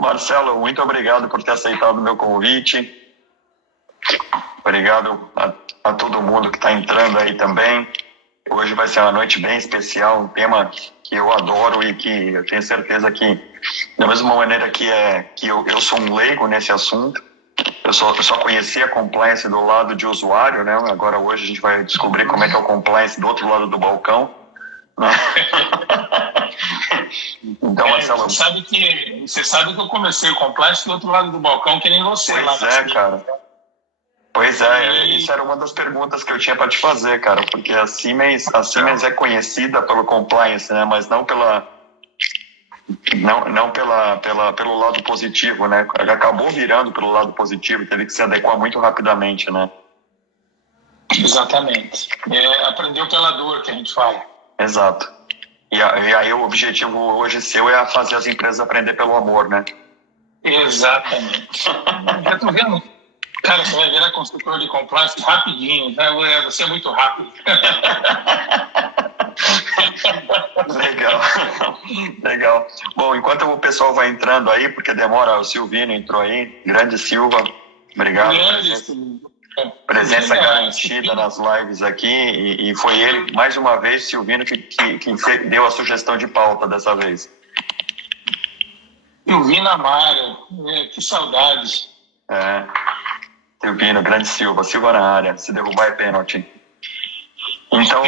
Marcelo, muito obrigado por ter aceitado o meu convite. Obrigado a todo mundo que está entrando aí também. Hoje vai ser uma noite bem especial, um tema que eu adoro e que eu tenho certeza que, da mesma maneira que eu sou um leigo nesse assunto, eu só conhecia a compliance do lado de usuário, né? Agora hoje a gente vai descobrir como é que é o compliance do outro lado do balcão, né? Então, Marcelo... Você sabe que eu comecei o compliance do outro lado do balcão, que nem você. Pois é, cara. Pois é, isso era uma das perguntas que eu tinha para te fazer, cara, porque a Siemens é conhecida pelo compliance, né? Mas não pelo lado positivo, né? Ela acabou virando pelo lado positivo, teve que se adequar muito rapidamente, né? Exatamente. Aprendeu pela dor, que a gente fala. Exato. E aí o objetivo hoje seu é fazer as empresas aprender pelo amor, né? Exatamente. Já tô vendo. Cara, você vai virar construtor de compliance rapidinho, né? Você é muito rápido. Legal. Bom, enquanto o pessoal vai entrando aí, porque demora, o Silvino entrou aí, grande Silva, obrigado. Presença garantida nas lives aqui, e foi ele, mais uma vez, Silvino, que deu a sugestão de pauta dessa vez. Silvino Amaro, que saudade. Silvino, grande Silva na área, se derrubar é pênalti. Então,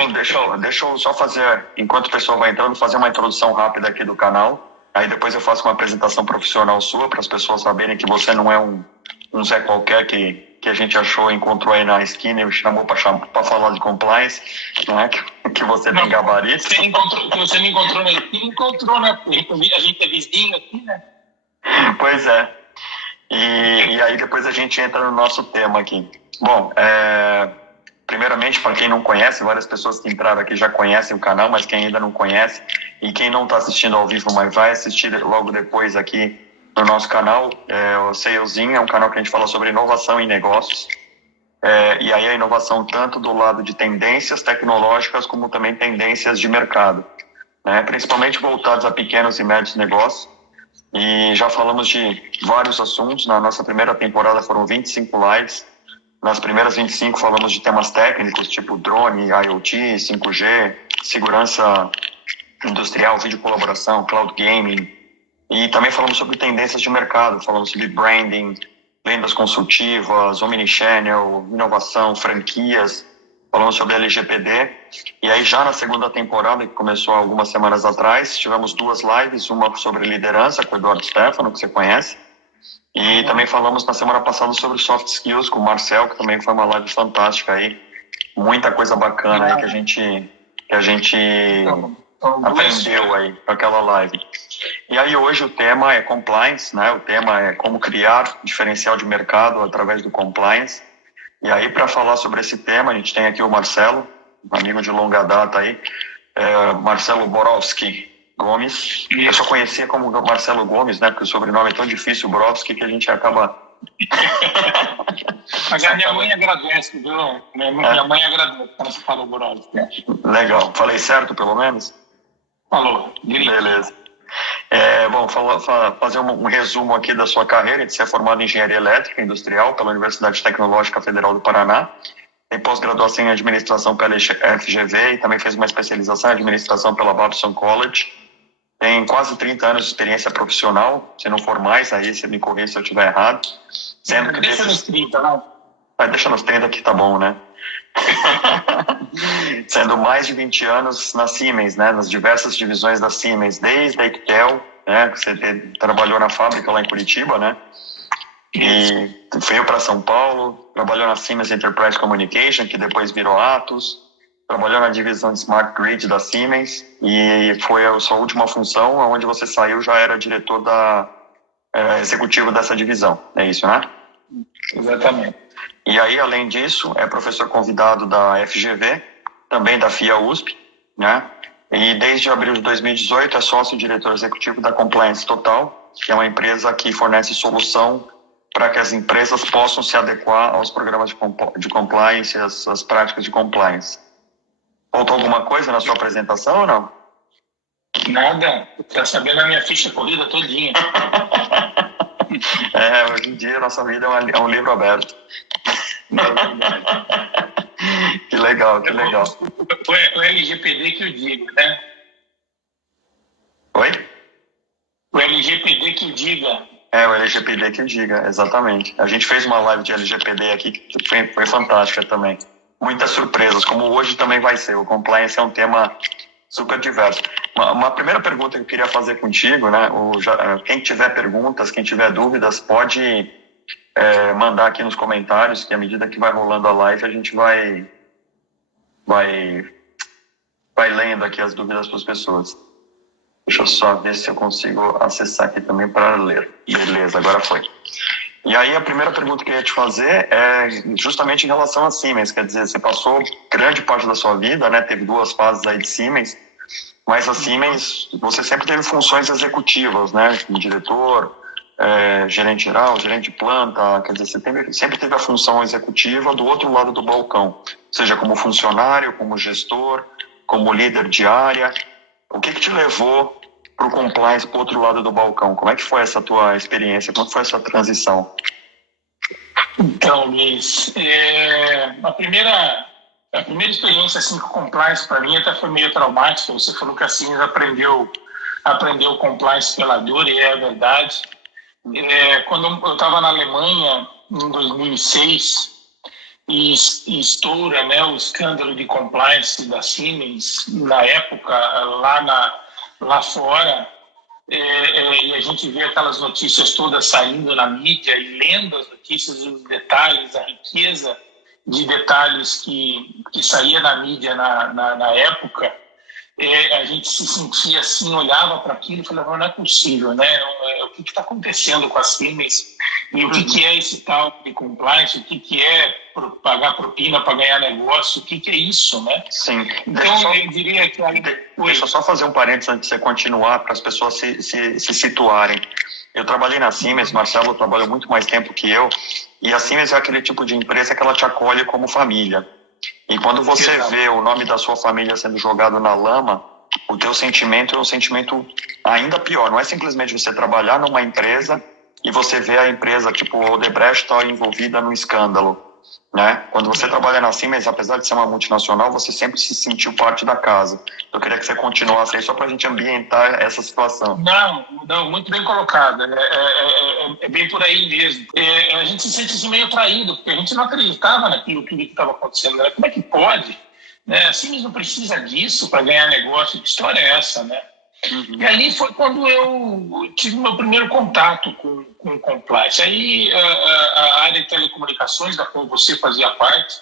deixa eu só fazer, enquanto o pessoal vai entrando, fazer uma introdução rápida aqui do canal, aí depois eu faço uma apresentação profissional sua, para as pessoas saberem que você não é um Zé qualquer que a gente encontrou aí na esquina e chamou para falar de compliance, não é? Que você tem gabarito. Você me encontrou na esquina, encontrou, né? A gente é vizinho aqui, né? Pois é. E aí depois a gente entra no nosso tema aqui. Bom, primeiramente, para quem não conhece, várias pessoas que entraram aqui já conhecem o canal, mas quem ainda não conhece, e quem não está assistindo ao vivo, mas vai assistir logo depois aqui no nosso canal, o Saleszinho é um canal que a gente fala sobre inovação em negócios, e aí a inovação tanto do lado de tendências tecnológicas como também tendências de mercado, né? Principalmente voltados a pequenos e médios negócios, e já falamos de vários assuntos. Na nossa primeira temporada foram 25 lives. Nas primeiras 25 falamos de temas técnicos, tipo drone, IoT, 5G, segurança industrial, vídeo colaboração, cloud gaming. E também falamos sobre tendências de mercado, falamos sobre branding, vendas consultivas, omnichannel, inovação, franquias. Falamos sobre LGPD. E aí já na segunda temporada, que começou algumas semanas atrás, tivemos 2 lives, uma sobre liderança com o Eduardo Stefano, que você conhece. E também falamos na semana passada sobre soft skills com o Marcel, que também foi uma live fantástica aí. Muita coisa bacana aí que a gente aprendeu aí com aquela live. E aí hoje o tema é compliance, né? O tema é como criar diferencial de mercado através do compliance. E aí para falar sobre esse tema, a gente tem aqui o Marcelo, um amigo de longa data aí, Marcelo Borowski Gomes. Eu só conhecia como Marcelo Gomes, né? Porque o sobrenome é tão difícil, Borowski, que a gente acaba... Mas a minha mãe agradece, viu? Minha mãe agradece quando você falou Borowski. Legal. Falei certo, pelo menos? Falou. Beleza. Bom, fazer um resumo aqui da sua carreira. Você é formado em Engenharia Elétrica e Industrial pela Universidade Tecnológica Federal do Paraná. Tem pós-graduação em Administração pela FGV e também fez uma especialização em Administração pela Babson College. Tem quase 30 anos de experiência profissional. Se não for mais, aí você me corrija se eu estiver errado. Deixa nos 30, não? Deixa nos 30 que tá bom, né? Sendo mais de 20 anos na Siemens, né? Nas diversas divisões da Siemens, desde a Ictel, né? Que você trabalhou na fábrica lá em Curitiba, né? E veio para São Paulo, trabalhou na Siemens Enterprise Communication, que depois virou Atos, trabalhou na divisão de Smart Grid da Siemens, e foi a sua última função, onde você saiu, já era diretor executivo dessa divisão, é isso, né? Exatamente. E aí, além disso, é professor convidado da FGV, também da FIA USP, né? E desde abril de 2018 é sócio e diretor executivo da Compliance Total, que é uma empresa que fornece solução para que as empresas possam se adequar aos programas de compliance, as práticas de compliance. Faltou alguma coisa na sua apresentação ou não? Nada, tá sabendo a minha ficha corrida todinha. Hoje em dia a nossa vida é um livro aberto. Que legal, que legal. O LGPD que eu digo, né? Oi? O LGPD que eu diga. O LGPD que eu diga, exatamente. A gente fez uma live de LGPD aqui que foi fantástica também. Muitas surpresas, como hoje também vai ser. O compliance é um tema super diverso. Uma primeira pergunta que eu queria fazer contigo, né? Quem tiver perguntas, quem tiver dúvidas, pode mandar aqui nos comentários, que à medida que vai rolando a live, a gente vai lendo aqui as dúvidas para as pessoas. Deixa eu só ver se eu consigo acessar aqui também para ler. Beleza, agora foi. E aí a primeira pergunta que eu ia te fazer é justamente em relação a Siemens. Quer dizer, você passou grande parte da sua vida, né? Teve 2 fases aí de Siemens, mas a Siemens, você sempre teve funções executivas, né? Diretor, gerente geral, gerente de planta, quer dizer, você sempre teve a função executiva do outro lado do balcão, seja como funcionário, como gestor, como líder de área. O que te levou para o compliance, para o outro lado do balcão? Como é que foi essa tua experiência? Como foi essa transição? Então, Luiz, a primeira experiência assim, com compliance para mim até foi meio traumática. Você falou que a Siemens aprendeu compliance pela dor, e é verdade. Quando eu estava na Alemanha, em 2006, e estoura, né, o escândalo de compliance da Siemens, na época, lá fora, e a gente vê aquelas notícias todas saindo na mídia e lendo as notícias, os detalhes, a riqueza de detalhes que saía na mídia na época, a gente se sentia assim, olhava para aquilo e falava, não é possível, né? O que está acontecendo com a Siemens? E o que é esse tal de compliance? O que é pagar propina para ganhar negócio? O que é isso, né? Sim. Então, eu diria que... Deixa eu só fazer um parênteses antes de você continuar, para as pessoas se situarem. Eu trabalhei na Siemens, Marcelo trabalhou muito mais tempo que eu, e a Siemens é aquele tipo de empresa que ela te acolhe como família. E quando você vê o nome da sua família sendo jogado na lama, o teu sentimento é um sentimento ainda pior. Não é simplesmente você trabalhar numa empresa e você vê a empresa, tipo, o Odebrecht está envolvida num escândalo, né? Quando você trabalha na Siemens, apesar de ser uma multinacional, você sempre se sentiu parte da casa. Eu queria que você continuasse aí só para a gente ambientar essa situação. Não, muito bem colocado. É bem por aí mesmo. A gente se sente assim meio traído, porque a gente não acreditava naquilo tudo que estava acontecendo. Né? Como é que pode? Né? A Siemens não precisa disso para ganhar negócio. Que história é essa, né? Uhum. E ali foi quando eu tive meu primeiro contato com o compliance. Aí a área de telecomunicações, da qual você fazia parte,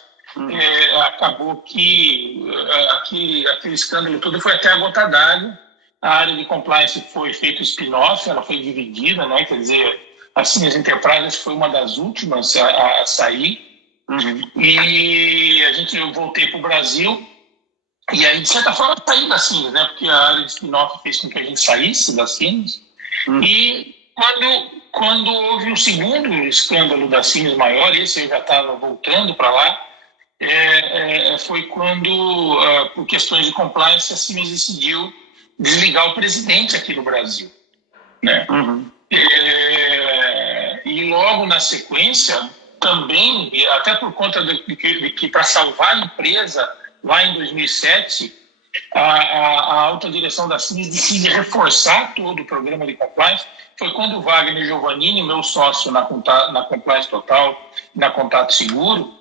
acabou que aquele escândalo todo foi até a gota d'água. A área de compliance foi feito spin-off, ela foi dividida, né? Quer dizer, a Siemens Enterprises foi uma das últimas a sair. Uhum. E eu voltei para o Brasil. E aí, de certa forma, saí da Siemens, né? Porque a área de spin-off fez com que a gente saísse da Siemens. E quando houve o segundo escândalo da Siemens maior, esse eu já estava voltando para lá, foi quando, por questões de compliance, a Siemens decidiu desligar o presidente aqui no Brasil, né? Uhum. E logo na sequência, também, até por conta de que para salvar a empresa, lá em 2007, a alta direção da Siemens decide reforçar todo o programa de compliance. Foi quando o Wagner Giovannini, meu sócio na Compliance Total, na Contato Seguro,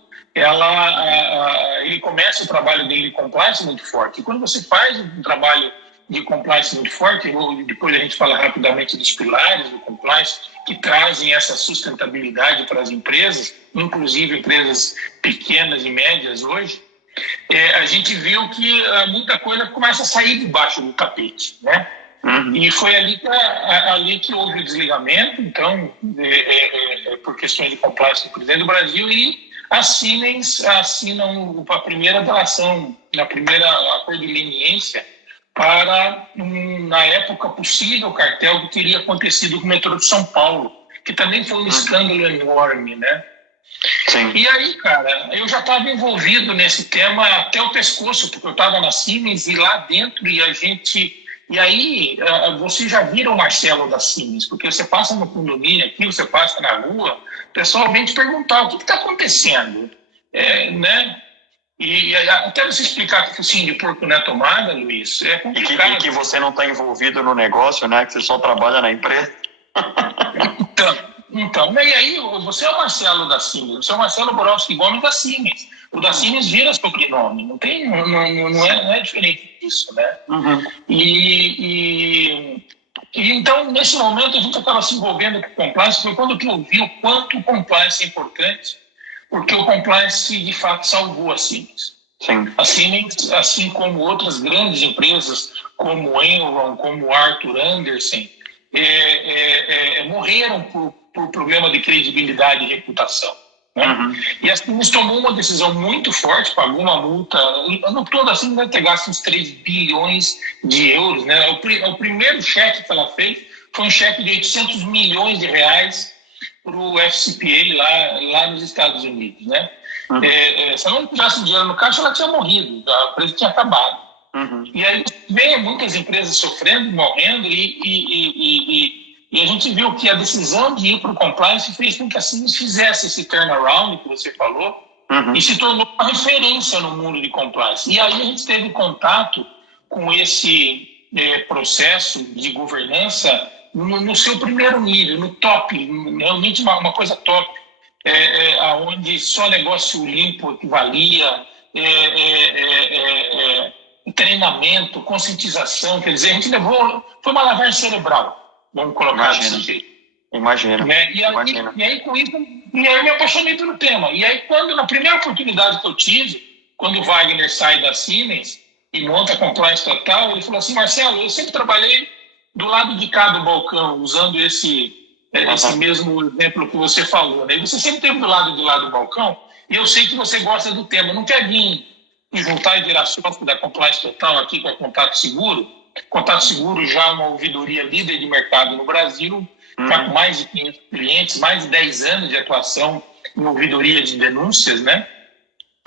ele começa o trabalho dele de compliance muito forte. E quando você faz um trabalho de compliance muito forte, depois a gente fala rapidamente dos pilares do compliance, que trazem essa sustentabilidade para as empresas, inclusive empresas pequenas e médias hoje, a gente viu que muita coisa começa a sair debaixo do tapete, né? Uhum. E foi ali que houve o desligamento, então, por questões de compliance do presidente do Brasil, e a Siemens assina a primeira delação, a primeira acordo de leniência para, na época, possível cartel que teria acontecido com o metrô de São Paulo, que também foi um escândalo enorme, né? Sim. E aí, cara, eu já estava envolvido nesse tema até o pescoço, porque eu estava na Siemens e lá dentro, e a gente E aí você já vira o Marcelo da Siemens, porque você passa no condomínio aqui, você passa na rua, o pessoal vem te perguntar o que está acontecendo, né? E até você explicar que o focinho de porco não é tomada, Luiz, é complicado. E que você não está envolvido no negócio, né? Que você só trabalha na empresa. Então, e aí você é o Marcelo da Siemens, você é o Marcelo Borowski Gomes da Siemens. O da Siemens vira sobrenome, não é diferente disso, né? Uhum. E então, nesse momento, a gente acaba se envolvendo com o compliance, foi quando eu vi o quanto o compliance é importante, porque o compliance, de fato, salvou a Siemens. Sim. A Siemens, assim como outras grandes empresas, como Enron, como Arthur Andersen, morreram por problema de credibilidade e reputação. Né? Uhum. E a Siemens tomou uma decisão muito forte, pagou uma multa, ano todo assim deve ter gasto uns 3 bilhões de euros. Né? O primeiro cheque que ela fez foi um cheque de 800 milhões de reais para o FCPA lá nos Estados Unidos. Né? Uhum. Se ela não tivesse dinheiro no caixa, ela tinha morrido, a empresa tinha acabado. Uhum. E aí vê muitas empresas sofrendo, morrendo, e a gente viu que a decisão de ir para o compliance fez com que a Siemens fizesse esse turnaround que você falou, uhum, e se tornou uma referência no mundo de compliance. E aí a gente teve contato com esse processo de governança no seu primeiro nível, no top, realmente uma coisa top, onde só negócio limpo equivalia, treinamento, conscientização, quer dizer, a gente levou, foi uma lavagem cerebral, vamos colocar desse jeito. Imagina. Né? E aí com isso, e aí eu me apaixonei pelo tema. E aí na primeira oportunidade que eu tive, quando o Wagner sai da Siemens e monta a Compliance Total, ele falou assim: Marcelo, eu sempre trabalhei do lado de cá do balcão, usando esse mesmo exemplo que você falou. Né? E você sempre esteve do lado de lá do balcão, e eu sei que você gosta do tema. Não quer vir e juntar e virar sócio da Compliance Total aqui com a Contato Seguro? Contato Seguro já é uma ouvidoria líder de mercado no Brasil, está com mais de 500 clientes, mais de 10 anos de atuação em ouvidoria de denúncias, né?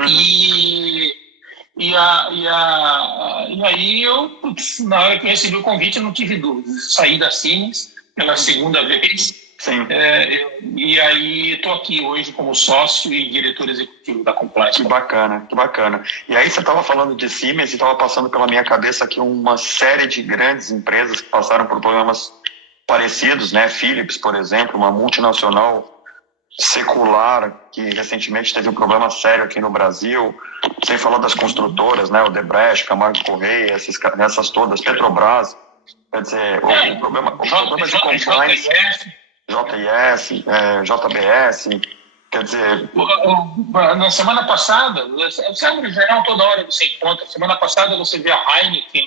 E aí eu, na hora que eu recebi o convite, eu não tive dúvidas. Saí da Siemens pela segunda vez. Sim. E aí estou aqui hoje como sócio e diretor executivo da Compliance. Que bacana, que bacana. E aí você estava falando de Siemens e estava passando pela minha cabeça aqui uma série de grandes empresas que passaram por problemas parecidos, né? Philips, por exemplo, uma multinacional secular que recentemente teve um problema sério aqui no Brasil, sem falar das construtoras, né? Odebrecht, Camargo Correia, essas todas, Petrobras, quer dizer, o problema de compliance, JIS, JBS, quer dizer... Na semana passada, sabe no jornal toda hora você encontra, semana passada você vê a Heineken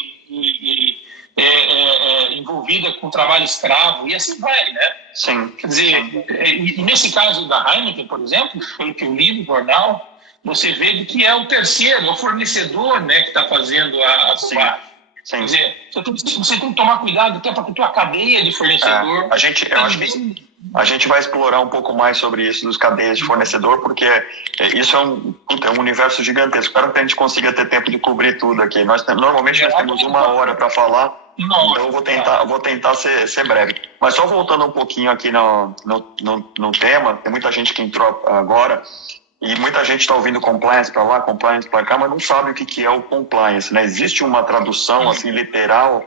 envolvida com trabalho escravo, e assim vai, né? Sim. Quer dizer, e nesse caso da Heineken, por exemplo, pelo que eu li no jornal, você vê de que é o terceiro, o fornecedor, né, que está fazendo a bobagem. Sim. Quer dizer, você tem que tomar cuidado até para a tua cadeia de fornecedor. Eu acho que a gente vai explorar um pouco mais sobre isso dos cadeias de fornecedor, porque isso é um universo gigantesco. Espero que a gente consiga ter tempo de cobrir tudo aqui. Normalmente nós temos 1 hora para falar, então eu vou tentar ser breve. Mas só voltando um pouquinho aqui no tema, tem muita gente que entrou agora, e muita gente está ouvindo compliance para lá, compliance para cá, mas não sabe o que é o compliance, né? Existe uma tradução assim literal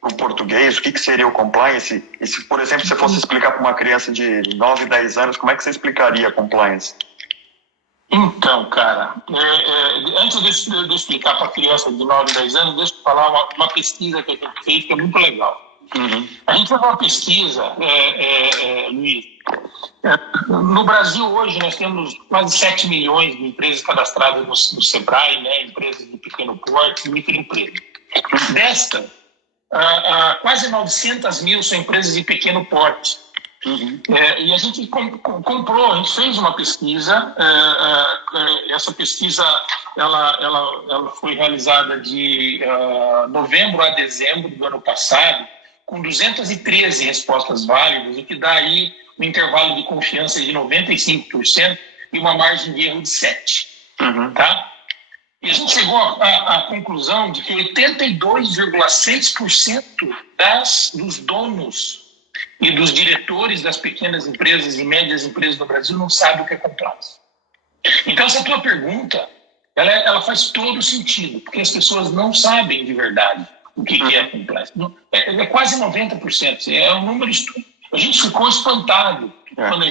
para o português? O que seria o compliance? E se, por exemplo, você fosse explicar para uma criança de 9, 10 anos, como é que você explicaria compliance? Então, cara, antes de eu explicar para a criança de 9, 10 anos, deixa eu falar uma pesquisa que a gente fez, que é muito legal. Uhum. A gente fez uma pesquisa, Luiz. No Brasil, hoje, nós temos quase 7 milhões de empresas cadastradas no SEBRAE, né, empresas de pequeno porte e microempresas. Desta, quase 900 mil são empresas de pequeno porte. Uhum. E a gente comprou, a gente fez uma pesquisa, essa pesquisa ela foi realizada de novembro a dezembro do ano passado, com 213 respostas válidas, o que dá aí um intervalo de confiança de 95% e uma margem de erro de 7%. Uhum. Tá? E a gente chegou à conclusão de que 82,6% dos donos e dos diretores das pequenas empresas e médias empresas do Brasil não sabem o que é compliance. Então, essa tua pergunta, ela faz todo sentido, porque as pessoas não sabem de verdade o que é compliance. É quase 90%, é um número estúpido. A gente ficou espantado quando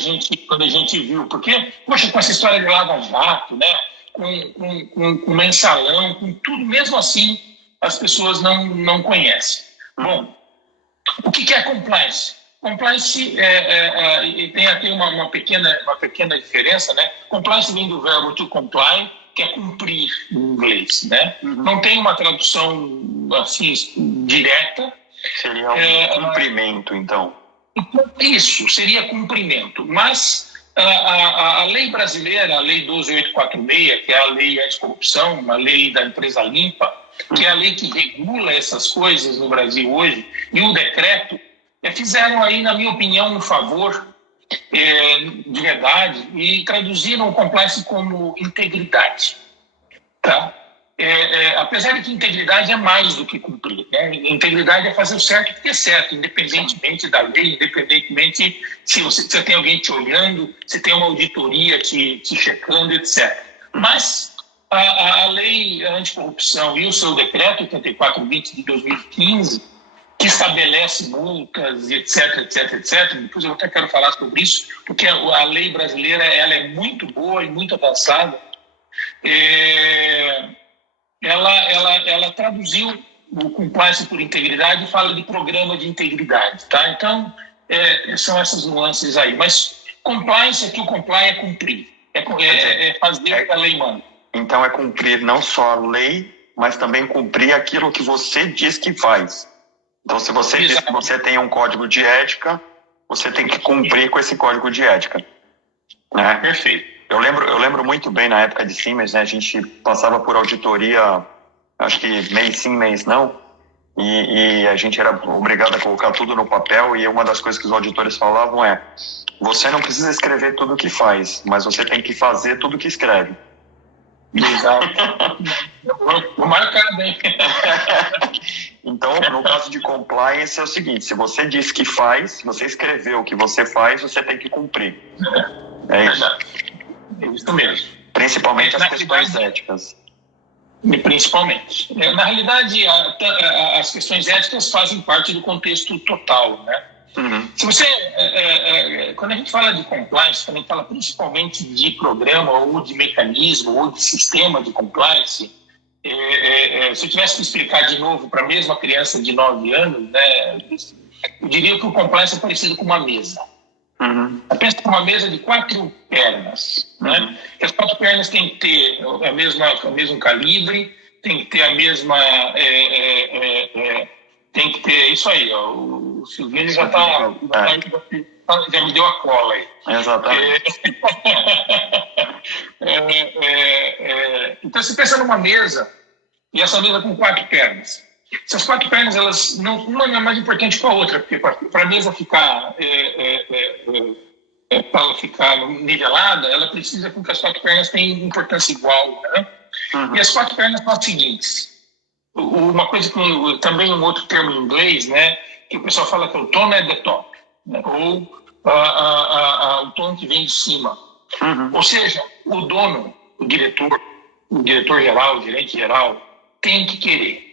a gente viu, porque, poxa, com essa história de lava-jato, né? Com mensalão, com tudo, mesmo assim, as pessoas não conhecem. Bom, o que é compliance? Compliance tem aqui uma pequena diferença, né? Compliance vem do verbo to comply, que é cumprir em inglês, né? Não tem uma tradução assim direta. Seria um cumprimento, então. Isso, seria cumprimento, mas a lei brasileira, a lei 12.846, que é a lei anticorrupção, a lei da empresa limpa, que é a lei que regula essas coisas no Brasil hoje, e o decreto, fizeram aí, na minha opinião, um favor de verdade e traduziram o compliance como integridade. Tá? Apesar de que integridade é mais do que cumprir, né? Integridade é fazer o certo porque é certo, independentemente da lei, independentemente se você tem alguém te olhando, se tem uma auditoria te checando, etc. Mas a lei anticorrupção e o seu decreto 8420 de 2015, que estabelece multas, etc, etc, etc, depois eu até quero falar sobre isso, porque a lei brasileira ela é muito boa e muito avançada. Ela traduziu o compliance por integridade e fala de programa de integridade, tá? Então, são essas nuances aí. Mas compliance, aqui o comply é cumprir, é fazer o que a lei manda. Então, é cumprir não só a lei, mas também cumprir aquilo que você diz que faz. Então, se você diz que você tem um código de ética, você tem que cumprir com esse código de ética. Né? Perfeito. Eu lembro muito bem na época de Siemens, né? A gente passava por auditoria, acho que mês sim, mês não, e a gente era obrigado a colocar tudo no papel, e uma das coisas que os auditores falavam é: você não precisa escrever tudo o que faz, mas você tem que fazer tudo o que escreve. Exato. Vou marcar, hein? Então, no caso de compliance, é o seguinte: se você diz que faz, se você escreveu o que você faz, você tem que cumprir. É isso. É isso mesmo. Principalmente as questões éticas. Principalmente. Na realidade, as questões éticas fazem parte do contexto total, né? Uhum. Se você, quando a gente fala de compliance, quando a gente fala principalmente de programa ou de mecanismo ou de sistema de compliance, se eu tivesse que explicar de novo para a mesma criança de 9 anos, né, eu diria que o compliance é parecido com uma mesa. Uhum. Pensa em uma mesa de 4 pernas, né? Que as 4 pernas têm que ter o mesmo calibre, tem que ter a mesma... tem que ter isso aí, ó, o Silvino já me deu a cola aí. Exatamente. Então, você pensa numa mesa, e essa mesa com 4 pernas. Essas 4 pernas, uma é mais importante que a outra, porque para a mesa ficar, nivelada, ela precisa com que as 4 pernas tenham importância igual, né? Uhum. E as 4 pernas são as seguintes. Uma coisa que também um outro termo em inglês, né, que o pessoal fala que o tone at the top, né, ou o tom que vem de cima. Uhum. Ou seja, o dono, o diretor geral, o gerente geral, tem que querer.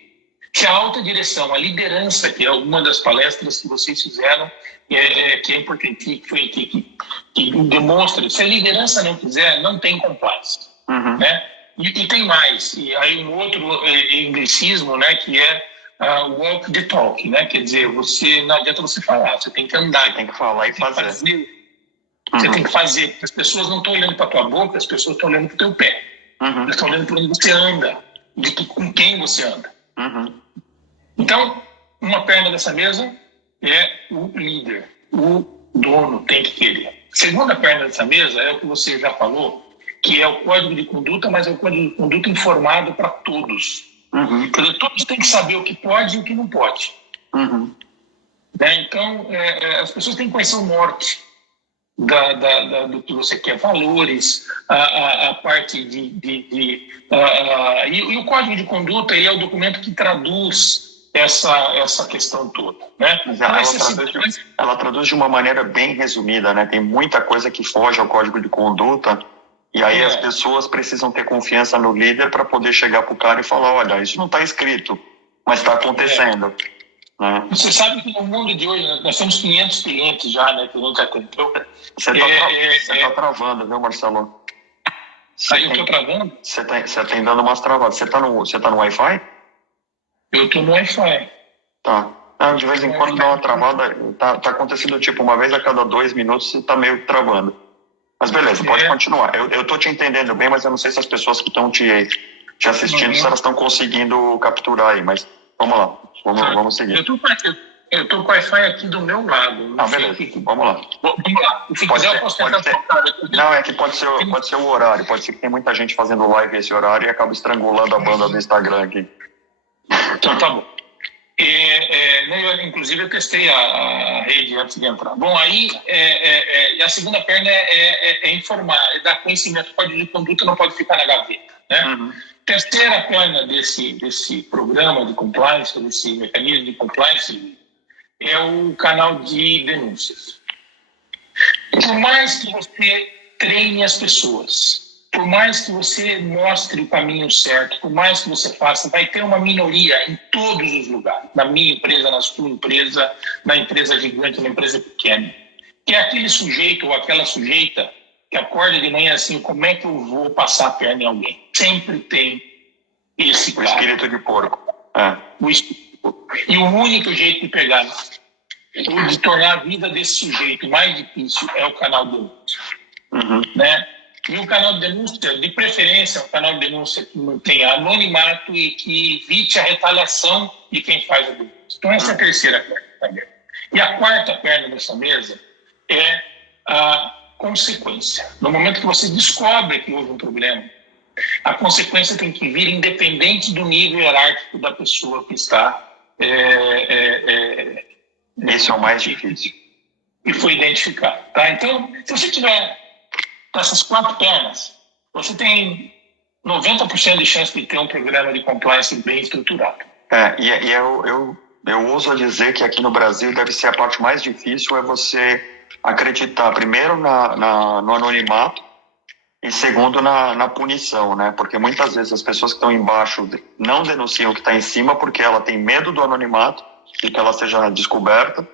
Se a alta direção, a liderança, que é uma das palestras que vocês fizeram, que é importante, que demonstra, se a liderança não quiser, não tem compliance. Uhum. Né? E tem mais, e aí um outro anglicismo, né, que é walk the talk, né? Quer dizer, não adianta você falar, você tem que andar. Tem que falar e fazer. Você tem que fazer, porque as pessoas não estão olhando para a tua boca, as pessoas estão olhando para o teu pé. Uhum. Elas estão olhando para onde você anda, com quem você anda. Uhum. Então, uma perna dessa mesa é o líder, o dono tem que querer. A segunda perna dessa mesa é o que você já falou, que é o código de conduta, mas é o código de conduta informado para todos. Uhum. Quer dizer, todos têm que saber o que pode e o que não pode. Uhum. Né? Então, as pessoas têm que conhecer o norte. do que você quer, valores, a parte e o código de conduta ele é o documento que traduz essa questão toda, né? Mas ela traduz de uma maneira bem resumida, né? Tem muita coisa que foge ao código de conduta e aí as pessoas precisam ter confiança no líder para poder chegar para o cara e falar, olha, isso não está escrito, mas está acontecendo. Né? Você sabe que no mundo de hoje nós temos 500 clientes já, né, que a gente atendeu. Você está travando, viu, Marcelo? Eu estou travando? Você tem dando umas travadas. Você está no Wi-Fi? Eu estou no Wi-Fi. Tá. Não, de vez em quando dá uma travada. Tá acontecendo tipo uma vez a cada 2 minutos você está meio travando. Mas beleza, pode continuar. Eu estou te entendendo bem, mas eu não sei se as pessoas que estão te assistindo, se elas estão conseguindo capturar aí. Mas vamos lá. Vamos seguir. Eu estou com o Wi-Fi aqui do meu lado. Beleza. Vamos lá. Vamos lá. Se quiser, eu posso tentar trocar. Não, é que pode ser o horário. Pode ser que tem muita gente fazendo live esse horário e acaba estrangulando a banda do Instagram aqui. Então, tá bom. Inclusive, eu testei a rede antes de entrar. Bom, aí, a segunda perna é informar, é dar conhecimento. Código de conduta não pode ficar na gaveta, né? Uhum. Terceira perna desse programa de compliance, desse mecanismo de compliance, é o canal de denúncias. Por mais que você treine as pessoas, por mais que você mostre o caminho certo, por mais que você faça, vai ter uma minoria em todos os lugares, na minha empresa, na sua empresa, na empresa gigante, na empresa pequena, que é aquele sujeito ou aquela sujeita que acorda de manhã assim, como é que eu vou passar a perna em alguém? Sempre tem esse cara. O espírito de porco. O espírito de porco. E o único jeito de pegar, ou de tornar a vida desse sujeito mais difícil, é o canal de denúncia. Uhum. Né? E o canal de denúncia, de preferência, um canal de denúncia que mantenha anonimato e que evite a retaliação de quem faz a denúncia. Então, essa é a terceira perna. E a quarta perna dessa mesa é a consequência. No momento que você descobre que houve um problema, a consequência tem que vir independente do nível hierárquico da pessoa que está... Esse é o mais difícil. E foi identificado. Tá? Então, se você tiver essas 4 pernas, você tem 90% de chance de ter um programa de compliance bem estruturado. Eu ouso dizer que aqui no Brasil deve ser a parte mais difícil, é você acreditar primeiro no anonimato e segundo na punição, né? Porque muitas vezes as pessoas que estão embaixo não denunciam o que está em cima porque ela tem medo do anonimato e que ela seja descoberta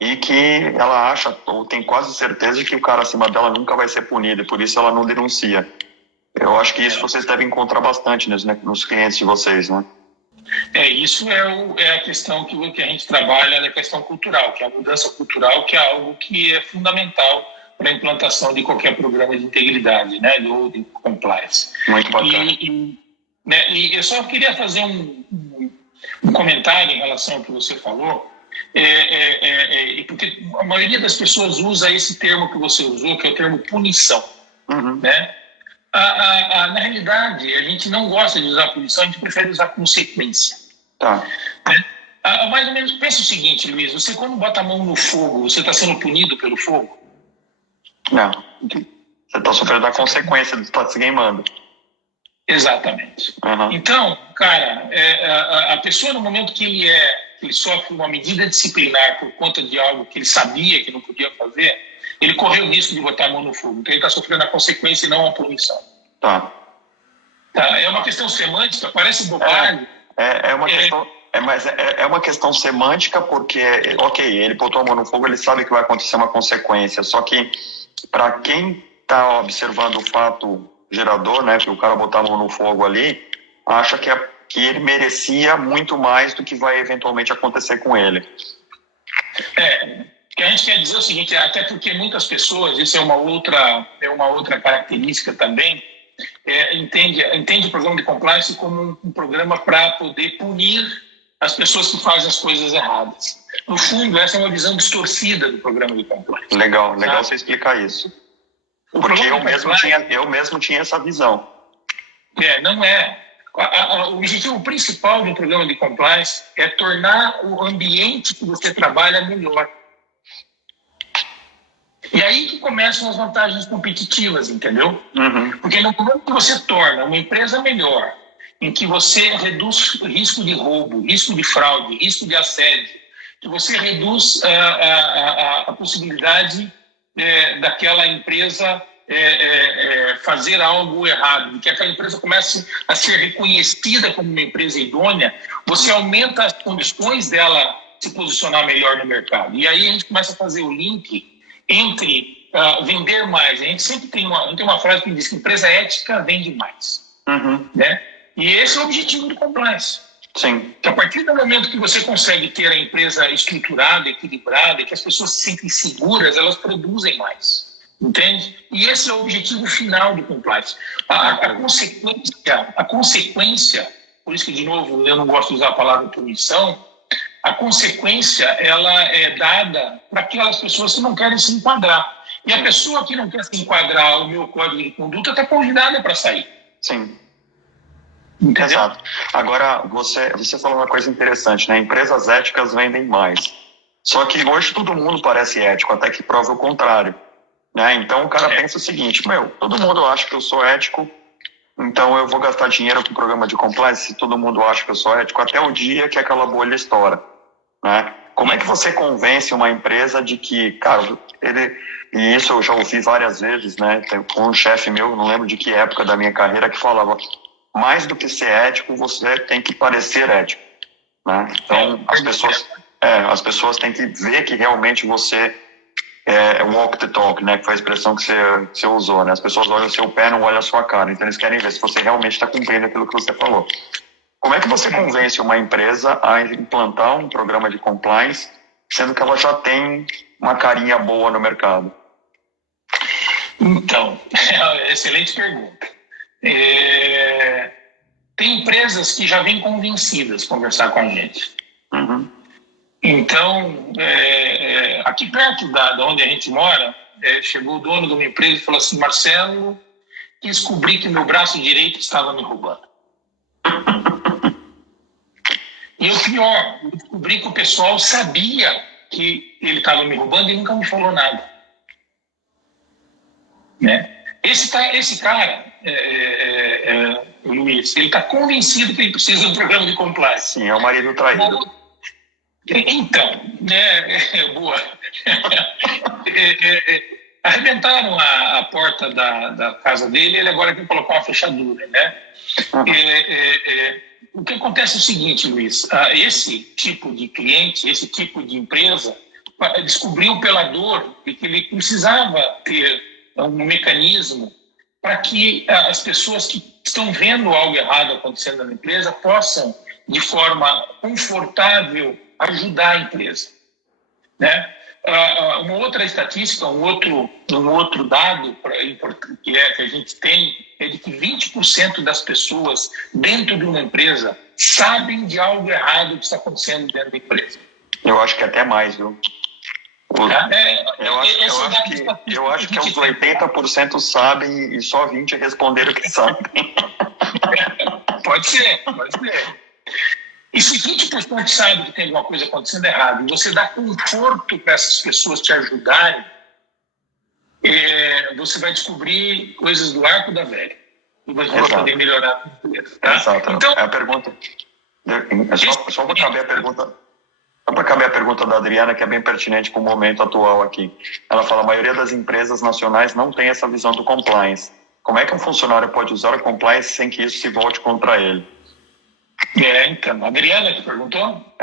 e que ela acha ou tem quase certeza que o cara acima dela nunca vai ser punido e por isso ela não denuncia. Eu acho que isso vocês devem encontrar bastante nos clientes de vocês, né? Isso é a questão que a gente trabalha, a questão cultural, que é a mudança cultural, que é algo que é fundamental para a implantação de qualquer programa de integridade, né, ou de compliance. Muito bacana. E eu só queria fazer um comentário em relação ao que você falou, porque a maioria das pessoas usa esse termo que você usou, que é o termo punição, né? Na realidade, a gente não gosta de usar punição, a gente prefere usar consequência. Tá. Né? Mais ou menos, pensa o seguinte, Luiz, você quando bota a mão no fogo, você está sendo punido pelo fogo? Não. Você está sofrendo a consequência de estar se queimando. Exatamente. Então, cara, a pessoa no momento que ele sofre uma medida disciplinar por conta de algo que ele sabia que não podia fazer, ele correu o risco de botar a mão no fogo. Então ele está sofrendo a consequência e não a punição. Tá. É uma questão semântica, parece bobagem. Mas é uma questão semântica porque, ok, ele botou a mão no fogo, ele sabe que vai acontecer uma consequência, só que para quem está observando o fato gerador, né, que o cara botar a mão no fogo ali, acha que ele merecia muito mais do que vai eventualmente acontecer com ele. O que a gente quer dizer é o seguinte, até porque muitas pessoas, isso é uma outra característica também, entende o programa de compliance como um programa para poder punir as pessoas que fazem as coisas erradas. No fundo, essa é uma visão distorcida do programa de compliance. Legal você explicar isso. Porque eu mesmo tinha essa visão. Não é. O objetivo principal do programa de compliance é tornar o ambiente que você trabalha melhor. E aí que começam as vantagens competitivas, entendeu? Uhum. Porque no momento que você torna uma empresa melhor, em que você reduz risco de roubo, risco de fraude, risco de assédio, que você reduz a possibilidade daquela empresa fazer algo errado, de que aquela empresa comece a ser reconhecida como uma empresa idônea, você aumenta as condições dela se posicionar melhor no mercado. E aí a gente começa a fazer o link entre vender mais. A gente sempre tem uma frase que diz que empresa ética vende mais. Uhum. Né? E esse é o objetivo do compliance. Sim. Que a partir do momento que você consegue ter a empresa estruturada, equilibrada, que as pessoas se sentem seguras, elas produzem mais. Entende? E esse é o objetivo final do compliance. A consequência, por isso que, de novo, eu não gosto de usar a palavra punição, a consequência ela é dada para aquelas pessoas que não querem se enquadrar. E a pessoa que não quer se enquadrar ao meu código de conduta está convidada para sair. Sim. Entendeu? Exato. Agora, você falou uma coisa interessante, né? Empresas éticas vendem mais. Só que hoje todo mundo parece ético, até que prova o contrário. Né? Então o cara pensa o seguinte, todo mundo acha que eu sou ético, então eu vou gastar dinheiro com o programa de compliance se todo mundo acha que eu sou ético, até o dia que aquela bolha estoura. Né? Como é que você convence uma empresa de que, cara, e isso eu já ouvi várias vezes, né? Tem um chefe meu, não lembro de que época da minha carreira, que falava, mais do que ser ético, você tem que parecer ético. Né? Então as pessoas têm que ver que realmente você walk the talk, né? Que foi a expressão que você usou, né? As pessoas olham o seu pé, não olham a sua cara. Então eles querem ver se você realmente está cumprindo aquilo que você falou. Como é que você convence uma empresa a implantar um programa de compliance, sendo que ela já tem uma carinha boa no mercado? Então, excelente pergunta. Tem empresas que já vêm convencidas a conversar com a gente. Uhum. Então, aqui perto da onde a gente mora, chegou o dono de uma empresa e falou assim, Marcelo, descobri que meu braço direito estava me roubando. E o pior, eu descobri que o pessoal sabia que ele estava me roubando e nunca me falou nada. Né? Esse cara, Luiz, ele está convencido que ele precisa de um programa de compliance. Sim, é o marido traído. Então, boa. Arrebentaram a porta da casa dele, ele agora quer colocar uma fechadura, né? O que acontece é o seguinte, Luiz, esse tipo de cliente, esse tipo de empresa, descobriu pela dor que ele precisava ter um mecanismo para que as pessoas que estão vendo algo errado acontecendo na empresa possam, de forma confortável, ajudar a empresa. Né? Uma outra estatística, um outro dado que a gente tem é de que 20% das pessoas dentro de uma empresa sabem de algo errado que está acontecendo dentro da empresa. Eu acho que até mais, viu? Eu acho que uns 80% sabem e só 20% responderam que sabem. Pode ser. E se 20% sabe que tem alguma coisa acontecendo errado e você dá conforto para essas pessoas te ajudarem, você vai descobrir coisas do arco da velha. E você vai poder melhorar a empresa. Tá? Exato. Então, a pergunta... Só para caber a pergunta... Só para caber a pergunta da Adriana, que é bem pertinente para o momento atual aqui. Ela fala, a maioria das empresas nacionais não tem essa visão do compliance. Como é que um funcionário pode usar o compliance sem que isso se volte contra ele? Então, a Adriana que perguntou?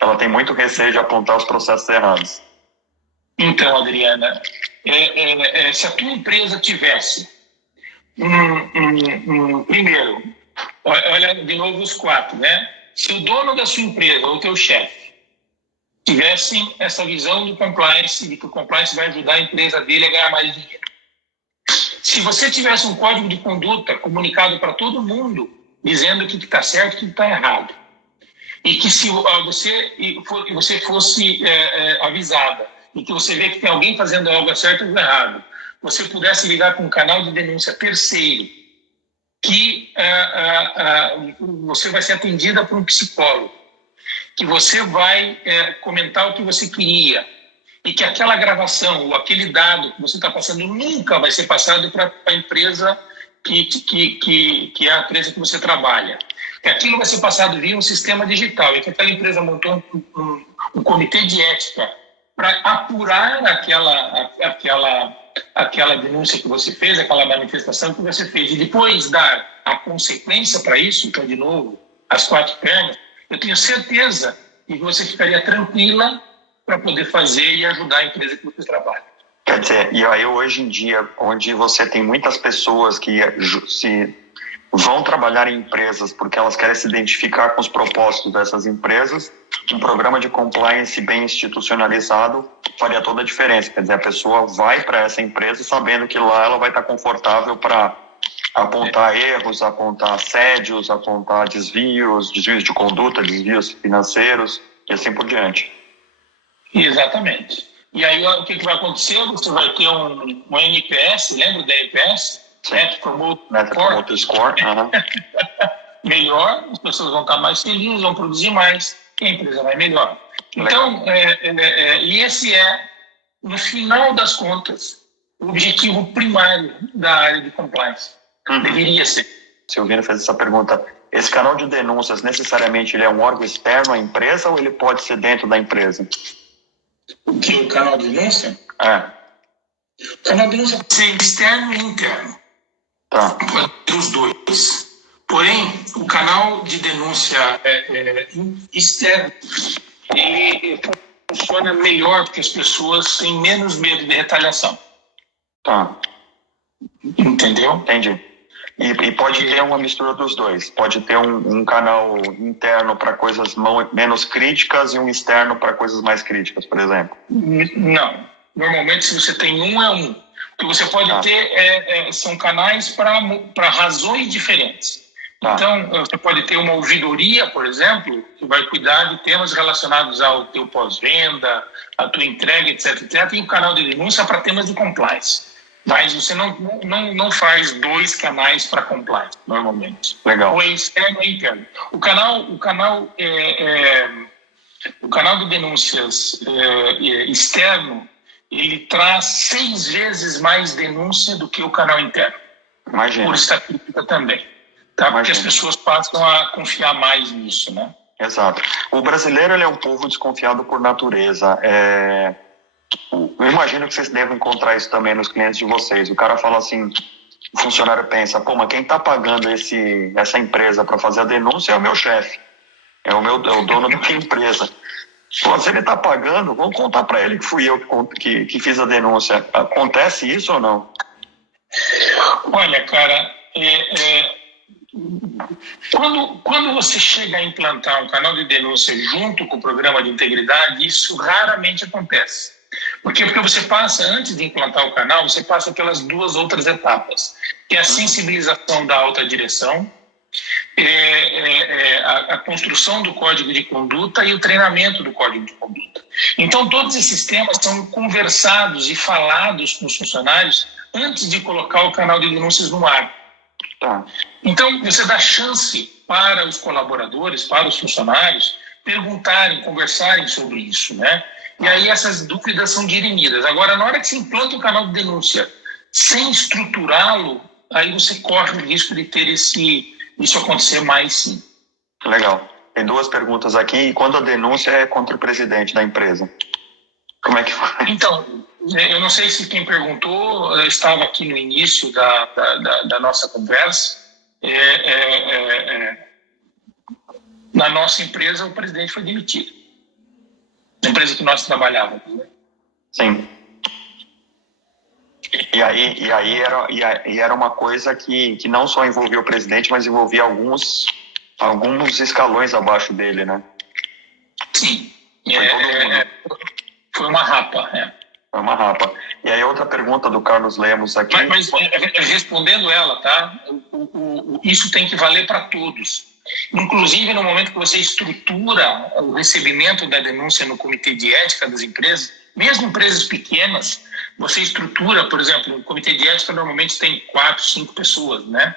Ela tem muito receio de apontar os processos errados. Então, Adriana, se a tua empresa tivesse primeiro, olha de novo os 4, né? Se o dono da sua empresa ou o teu chefe tivessem essa visão do compliance, de que o compliance vai ajudar a empresa dele a ganhar mais dinheiro. Se você tivesse um código de conduta comunicado para todo mundo, dizendo o que está certo e o que está errado, e que se você fosse avisada, e que você vê que tem alguém fazendo algo certo ou errado, você pudesse ligar para um canal de denúncia terceiro, que você vai ser atendida por um psicólogo, que você vai comentar o que você queria, e que aquela gravação ou aquele dado que você está passando nunca vai ser passado para a empresa que é a empresa que você trabalha. Que aquilo vai ser passado via um sistema digital e que aquela empresa montou um comitê de ética para apurar aquela denúncia que você fez, aquela manifestação que você fez, e depois dar a consequência para isso, então, de novo, as 4 pernas, eu tenho certeza que você ficaria tranquila para poder fazer e ajudar a empresa que você trabalha. Quer dizer, e aí hoje em dia, onde você tem muitas pessoas que se vão trabalhar em empresas porque elas querem se identificar com os propósitos dessas empresas, um programa de compliance bem institucionalizado faria toda a diferença. Quer dizer, a pessoa vai para essa empresa sabendo que lá ela vai estar confortável para apontar erros, apontar assédios, apontar desvios de conduta, desvios financeiros e assim por diante. Exatamente. E aí o que vai acontecer? Você vai ter um NPS, lembra da NPS? Net Promoter Score. Melhor, as pessoas vão estar mais felizes, vão produzir mais, e a empresa vai melhor. Então, e esse é, no final das contas, o objetivo primário da área de compliance. Deveria ser. Silvino fez essa pergunta. Esse canal de denúncias, necessariamente, ele é um órgão externo à empresa ou ele pode ser dentro da empresa? O canal de denúncia? O canal de denúncia pode ser externo e interno. Tá. Pode ter os dois. Porém, o canal de denúncia externo, ele funciona melhor porque as pessoas têm menos medo de retaliação. Tá. Entendeu? Entendi. E pode ter uma mistura dos dois. Pode ter um canal interno para coisas menos críticas e um externo para coisas mais críticas, por exemplo? Não. Normalmente, se você tem é um. O que você pode ter são canais para razões diferentes. Então, você pode ter uma ouvidoria, por exemplo, que vai cuidar de temas relacionados ao teu pós-venda, à tua entrega, etc. E o canal de denúncia para temas de compliance. Mas você não faz 2 canais para compliance, normalmente. Legal. Ou é externo ou é interno. O canal de denúncias externo, ele traz 6 vezes mais denúncia do que o canal interno. Imagina. Por estatística também. Tá? Porque as pessoas passam a confiar mais nisso, né? Exato. O brasileiro, ele é um povo desconfiado por natureza. Eu imagino que vocês devem encontrar isso também nos clientes de vocês. O cara fala assim, o funcionário pensa, mas quem está pagando essa empresa para fazer a denúncia é o meu chefe, é o dono da minha empresa. Pô, se ele está pagando, vamos contar para ele que fui eu que fiz a denúncia. Acontece isso ou não? Olha, cara, quando você chega a implantar um canal de denúncia junto com o programa de integridade, isso raramente acontece. Porque você passa, antes de implantar o canal, você passa pelas 2 outras etapas, que é a sensibilização da alta direção, a construção do código de conduta e o treinamento do código de conduta. Então, todos esses temas são conversados e falados com os funcionários antes de colocar o canal de denúncias no ar. Então, você dá chance para os colaboradores, para os funcionários, perguntarem, conversarem sobre isso, né? E aí essas dúvidas são dirimidas. Agora, na hora que você implanta o canal de denúncia sem estruturá-lo, aí você corre o risco de ter isso acontecer mais, sim. Legal. Tem 2 perguntas aqui. E quando a denúncia é contra o presidente da empresa? Como é que faz? Então, eu não sei se quem perguntou estava aqui no início da nossa conversa. Na nossa empresa, o presidente foi demitido. Na empresa que nós trabalhávamos. Né? Sim. E aí era uma coisa que não só envolvia o presidente, mas envolvia alguns escalões abaixo dele, né? Sim. Foi uma rapa, Foi uma rapa. E aí outra pergunta do Carlos Lemos aqui... Mas respondendo ela, tá? Isso tem que valer para todos. Inclusive, no momento que você estrutura o recebimento da denúncia no comitê de ética das empresas, mesmo empresas pequenas, você estrutura, por exemplo, o comitê de ética normalmente tem 4, 5 pessoas, né?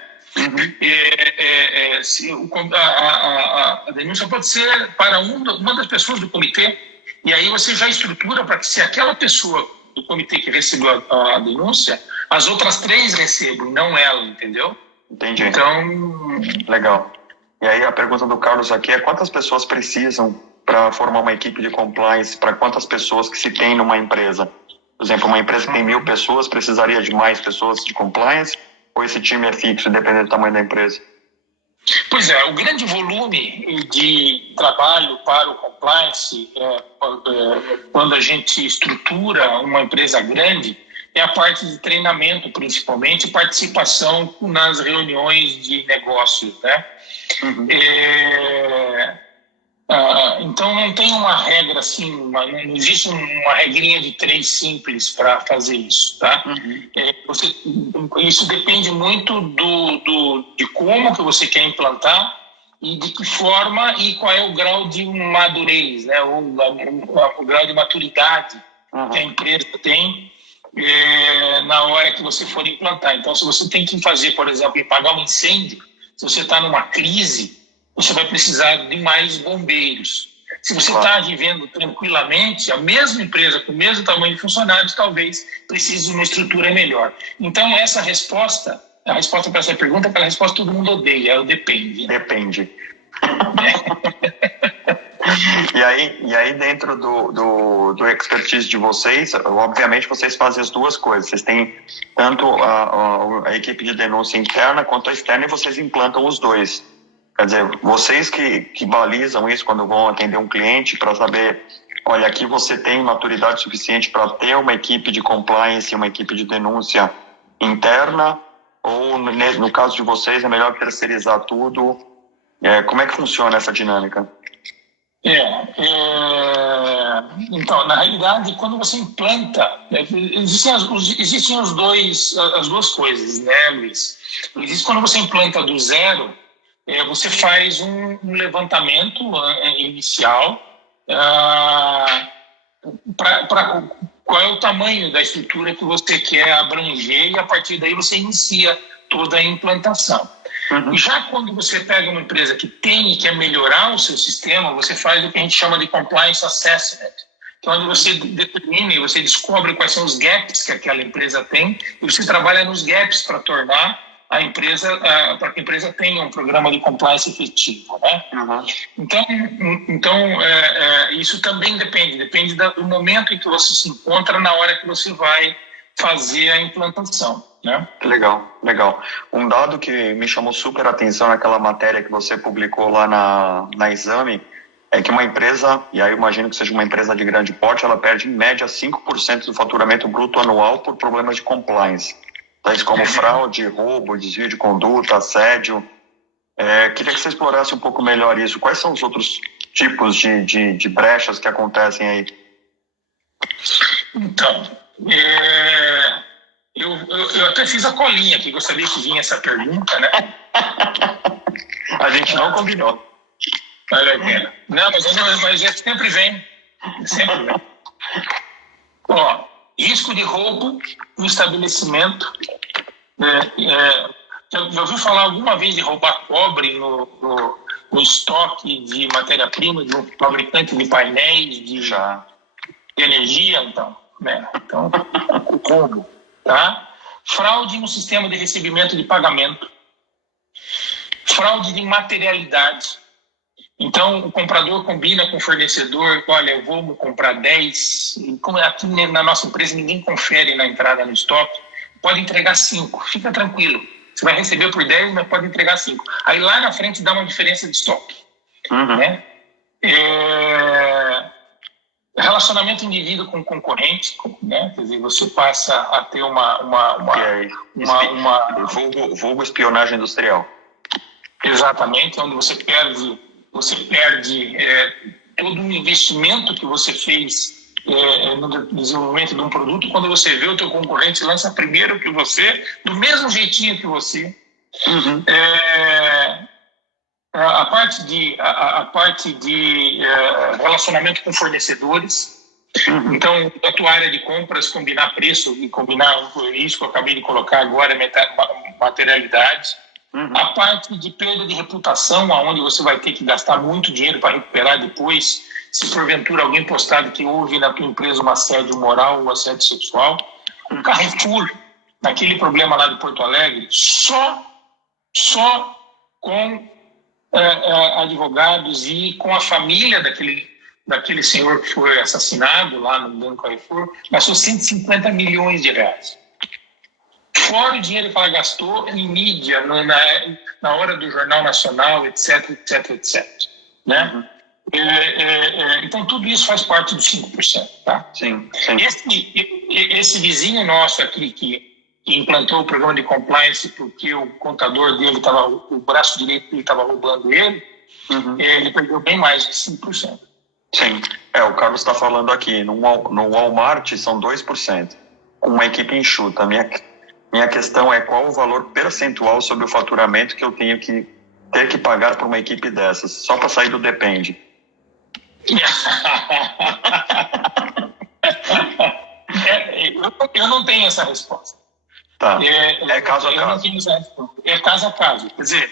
A denúncia pode ser para uma das pessoas do comitê, E aí você já estrutura para que, se aquela pessoa do comitê que recebeu a denúncia, as outras 3 recebam, não ela, entendeu? Entendi. Então... Legal. E aí a pergunta do Carlos aqui é: quantas pessoas precisam para formar uma equipe de compliance? Para quantas pessoas que se tem numa empresa? Por exemplo, uma empresa que tem 1.000 pessoas precisaria de mais pessoas de compliance? Ou esse time é fixo, dependendo do tamanho da empresa? Pois é, o grande volume de trabalho para o compliance, quando a gente estrutura uma empresa grande, é a parte de treinamento, principalmente, e participação nas reuniões de negócios, né? Uhum. Então não tem uma regra assim, não existe uma regrinha de 3 simples para fazer isso, tá? Uhum. Isso depende muito de como que você quer implantar e de que forma e qual é o grau de madurez, né? O grau de maturidade que a empresa tem na hora que você for implantar. Então, se você tem que fazer, por exemplo, apagar um incêndio, se você está numa crise, você vai precisar de mais bombeiros. Se você está vivendo tranquilamente, a mesma empresa, com o mesmo tamanho de funcionários, talvez precise de uma estrutura melhor. Então, essa resposta, a resposta para essa pergunta, é aquela resposta que todo mundo odeia, é o depende. Depende. E aí dentro do expertise de vocês, obviamente vocês fazem as duas coisas. Vocês têm tanto a equipe de denúncia interna quanto a externa, e vocês implantam os dois. Quer dizer, vocês que balizam isso quando vão atender um cliente para saber, olha, aqui você tem maturidade suficiente para ter uma equipe de compliance, uma equipe de denúncia interna, ou no caso de vocês é melhor terceirizar tudo? Como é que funciona essa dinâmica? Então, na realidade, quando você implanta, existem as duas coisas, né, Luiz? Existe quando você implanta do zero, você faz um levantamento inicial para qual é o tamanho da estrutura que você quer abranger, e a partir daí você inicia toda a implantação. Uhum. Já quando você pega uma empresa que tem e quer melhorar o seu sistema, você faz o que a gente chama de compliance assessment, que é onde você determina e você descobre quais são os gaps que aquela empresa tem, e você trabalha nos gaps para tornar a empresa, para que a empresa tenha um programa de compliance efetivo, né? Uhum. Então isso também depende do momento em que você se encontra na hora que você vai fazer a implantação, né? Legal. Um dado que me chamou super atenção naquela matéria que você publicou lá na Exame é que uma empresa, e aí eu imagino que seja uma empresa de grande porte, ela perde em média 5% do faturamento bruto anual por problemas de compliance, tais como fraude, roubo, desvio de conduta, assédio. Queria que você explorasse um pouco melhor isso. Quais são os outros tipos de brechas que acontecem aí? Então, eu até fiz a colinha aqui, gostaria que vinha essa pergunta, né? A gente não combinou. Olha aqui. Não, mas sempre vem. Sempre vem. Ó, risco de roubo no estabelecimento. Já ouviu falar alguma vez de roubar cobre no estoque de matéria-prima de um fabricante de painéis de energia? Então, né? Então, roubo, tá? Fraude no sistema de recebimento de pagamento. Fraude de materialidade. Então, o comprador combina com o fornecedor, olha, eu vou comprar 10, e como aqui na nossa empresa ninguém confere na entrada no estoque, pode entregar 5, fica tranquilo. Você vai receber por 10, mas pode entregar 5. Aí lá na frente dá uma diferença de estoque. Uhum. Né? Relacionamento indivíduo com concorrente, né? Quer dizer, você passa a ter vulgo espionagem industrial. Exatamente, onde você perde todo o investimento que você fez no desenvolvimento de um produto, quando você vê o teu concorrente lança primeiro que você, do mesmo jeitinho que você. Uhum. A parte de relacionamento com fornecedores. Uhum. Então, a tua área de compras, combinar preço e combinar isso que eu acabei de colocar agora, materialidade. Uhum. A parte de perda de reputação, onde você vai ter que gastar muito dinheiro para recuperar depois, se porventura alguém postar que houve na tua empresa um assédio moral ou assédio sexual. O Carrefour, naquele problema lá de Porto Alegre, só com advogados e com a família daquele senhor que foi assassinado lá no Carrefour, gastou 150 milhões de reais. Fora o dinheiro que ela gastou em mídia, na hora do Jornal Nacional, etc, etc, etc. Né? Então, tudo isso faz parte dos 5%. Tá? Sim. Esse vizinho nosso aqui que implantou o programa de compliance porque o contador dele o braço direito dele estava roubando ele, ele perdeu bem mais de 5%. Sim, o Carlos está falando aqui, no Walmart são 2%, com uma equipe enxuta. Minha questão é qual o valor percentual sobre o faturamento que eu tenho que ter que pagar para uma equipe dessas, só para sair do depende. Eu não tenho essa resposta. Tá. É caso a caso. É caso a caso. Quer dizer,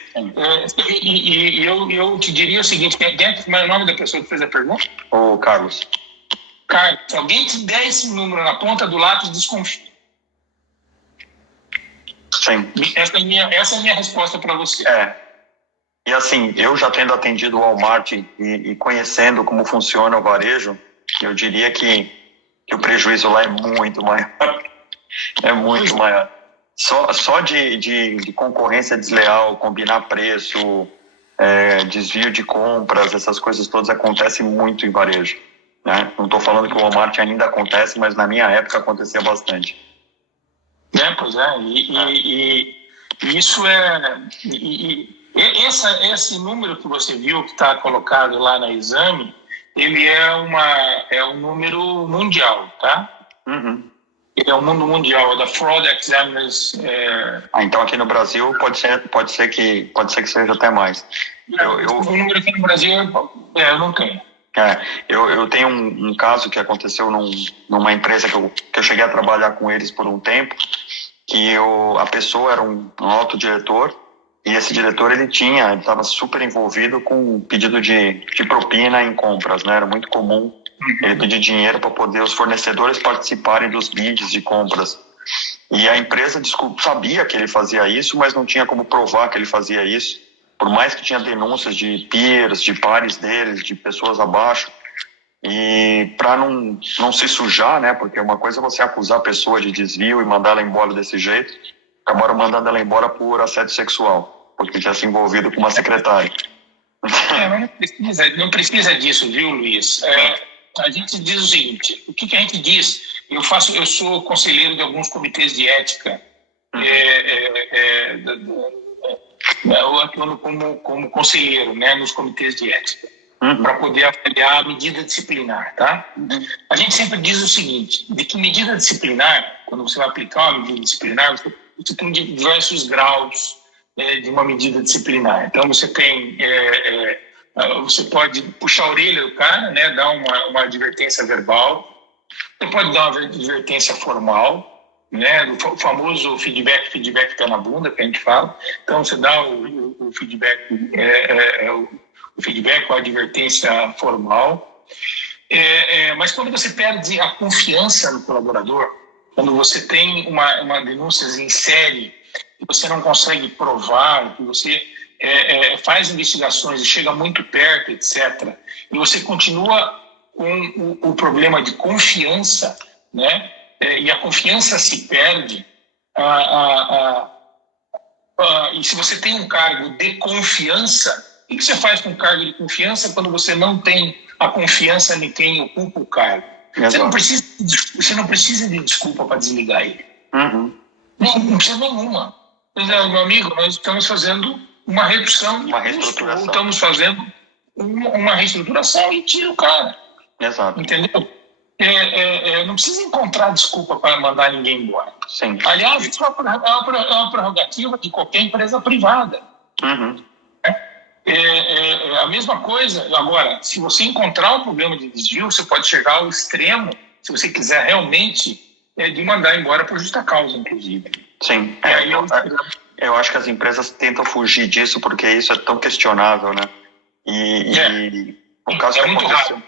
eu te diria o seguinte: como é o nome da pessoa que fez a pergunta? O Carlos. Carlos, se alguém te der esse número na ponta do lápis, desconfie. Sim. Essa é a minha resposta para você. E assim, eu já tendo atendido o Walmart e conhecendo como funciona o varejo, eu diria que o prejuízo lá é muito maior. É muito maior. Só de concorrência desleal, combinar preço, desvio de compras, essas coisas todas acontecem muito em varejo. Né? Não estou falando que o Walmart ainda acontece, mas na minha época acontecia bastante. Pois é. E isso esse número que você viu que está colocado lá no exame, ele é um número mundial, tá? Ele é um número mundial, da Fraud Examiners. Então aqui no Brasil pode ser que seja até mais. O número aqui no Brasil eu não tenho. Eu tenho um caso que aconteceu numa empresa que eu cheguei a trabalhar com eles por um tempo, que a pessoa era um alto diretor, e esse diretor ele estava super envolvido com o pedido de propina em compras, né? Era muito comum ele pedir dinheiro para poder os fornecedores participarem dos bids de compras. E a empresa sabia que ele fazia isso, mas não tinha como provar que ele fazia isso, por mais que tinha denúncias de peers, de pares deles, de pessoas abaixo. E para não se sujar, né? Porque uma coisa é você acusar a pessoa de desvio e mandar ela embora desse jeito, acabaram mandando ela embora por assédio sexual, porque tinha se envolvido com uma secretária. Mas não precisa disso, viu, Luiz? A gente diz o seguinte: o que a gente diz? Eu sou conselheiro de alguns comitês de ética, eu atuo como conselheiro, né, nos comitês de ética, para poder avaliar a medida disciplinar, tá? A gente sempre diz o seguinte: de que medida disciplinar, quando você vai aplicar uma medida disciplinar, você tem diversos graus de uma medida disciplinar. Então você tem você pode puxar a orelha do cara, né, dar uma advertência verbal, você pode dar uma advertência formal, né, o famoso feedback pé na bunda, que a gente fala. Então você dá o feedback, o feedback ou a advertência formal. Mas quando você perde a confiança no colaborador, quando você tem uma denúncia em série, que você não consegue provar, que você faz investigações e chega muito perto, etc., e você continua com o problema de confiança, né? E a confiança se perde, e se você tem um cargo de confiança, o que você faz com um cargo de confiança quando você não tem a confiança em quem ocupa o cargo? Você não precisa de desculpa para desligar ele. Não precisa nenhuma. Meu amigo, nós estamos fazendo uma redução de custo, ou estamos fazendo uma reestruturação e tira o cara. Exato. Entendeu? Não precisa encontrar desculpa para mandar ninguém embora. Sim. Aliás, isso é uma prerrogativa de qualquer empresa privada. A mesma coisa. Agora, se você encontrar um problema de desvio, você pode chegar ao extremo, se você quiser realmente, de mandar embora por justa causa, inclusive. Sim. Eu acho que as empresas tentam fugir disso porque isso é tão questionável, né? E o caso é muito raro.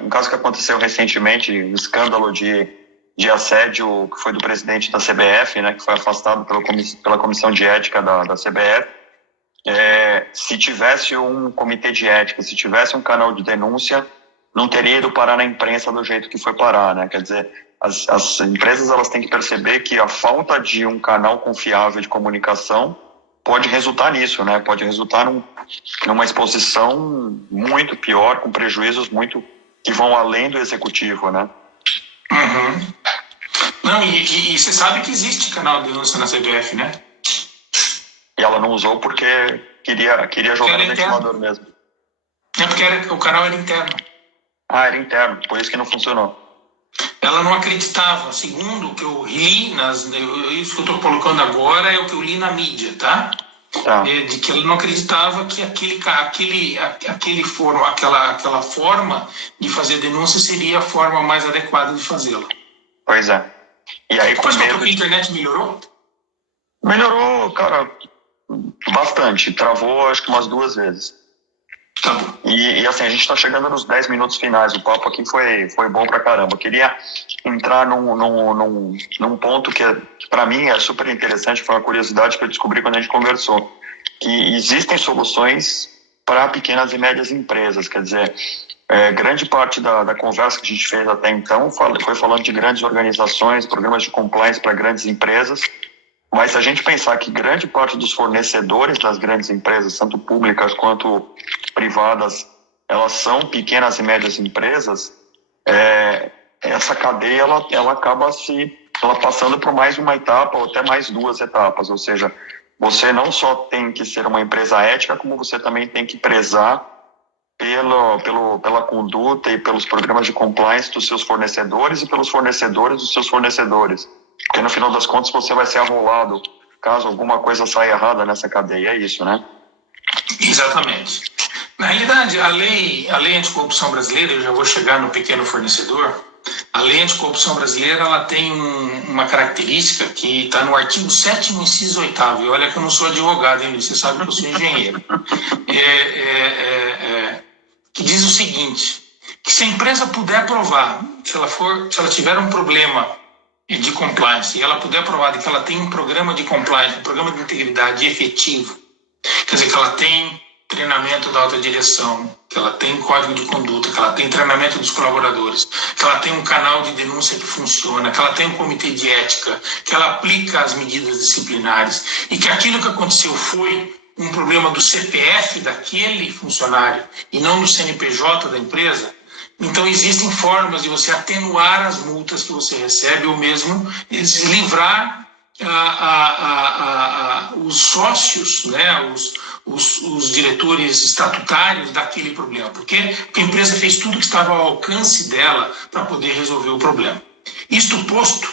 Um caso que aconteceu recentemente, um escândalo de assédio que foi do presidente da CBF, né, que foi afastado pela comissão de ética da CBF. Se tivesse um comitê de ética, se tivesse um canal de denúncia, não teria ido parar na imprensa do jeito que foi parar, né? Quer dizer, as empresas elas têm que perceber que a falta de um canal confiável de comunicação pode resultar nisso, né? Pode resultar numa exposição muito pior, com prejuízos muito que vão além do executivo, né? Uhum. Não, e você sabe que existe canal de denúncia na CBF, né? E ela não usou porque queria jogar no ventilador mesmo. É porque o canal era interno. Era interno, por isso que não funcionou. Ela não acreditava, segundo o que eu li, isso que eu estou colocando agora é o que eu li na mídia, tá? De que ela não acreditava que aquela forma de fazer denúncia seria a forma mais adequada de fazê-la. Pois é. E aí, depois que a internet melhorou? Melhorou, cara, bastante. Travou acho que umas 2 vezes. Tá bom. E assim, a gente está chegando nos 10 minutos finais. O papo aqui foi bom pra caramba. Eu queria entrar num ponto que para mim é super interessante, foi uma curiosidade que eu descobri quando a gente conversou, que existem soluções para pequenas e médias empresas. Quer dizer, grande parte da conversa que a gente fez até então foi falando de grandes organizações, programas de compliance para grandes empresas. Mas se a gente pensar que grande parte dos fornecedores das grandes empresas, tanto públicas quanto privadas, elas são pequenas e médias empresas, essa cadeia ela acaba ela passando por mais uma etapa ou até mais 2 etapas. Ou seja, você não só tem que ser uma empresa ética, como você também tem que prezar pela conduta e pelos programas de compliance dos seus fornecedores e pelos fornecedores dos seus fornecedores. Porque no final das contas você vai ser arrolado caso alguma coisa saia errada nessa cadeia, é isso, né? Exatamente. Na realidade, a lei anticorrupção brasileira, eu já vou chegar no pequeno fornecedor, a lei anticorrupção brasileira ela tem uma característica que está no artigo 7º, inciso 8º, e olha que eu não sou advogado, hein, você sabe que eu sou engenheiro, que diz o seguinte, que se a empresa puder provar, se ela tiver um problema de compliance, e ela puder provar que ela tem um programa de compliance, um programa de integridade efetivo, quer dizer, que ela tem treinamento da alta direção, que ela tem código de conduta, que ela tem treinamento dos colaboradores, que ela tem um canal de denúncia que funciona, que ela tem um comitê de ética, que ela aplica as medidas disciplinares e que aquilo que aconteceu foi um problema do CPF daquele funcionário e não do CNPJ da empresa. Então, existem formas de você atenuar as multas que você recebe ou mesmo livrar os sócios, né, os diretores estatutários daquele problema. Porque a empresa fez tudo que estava ao alcance dela para poder resolver o problema. Isto posto,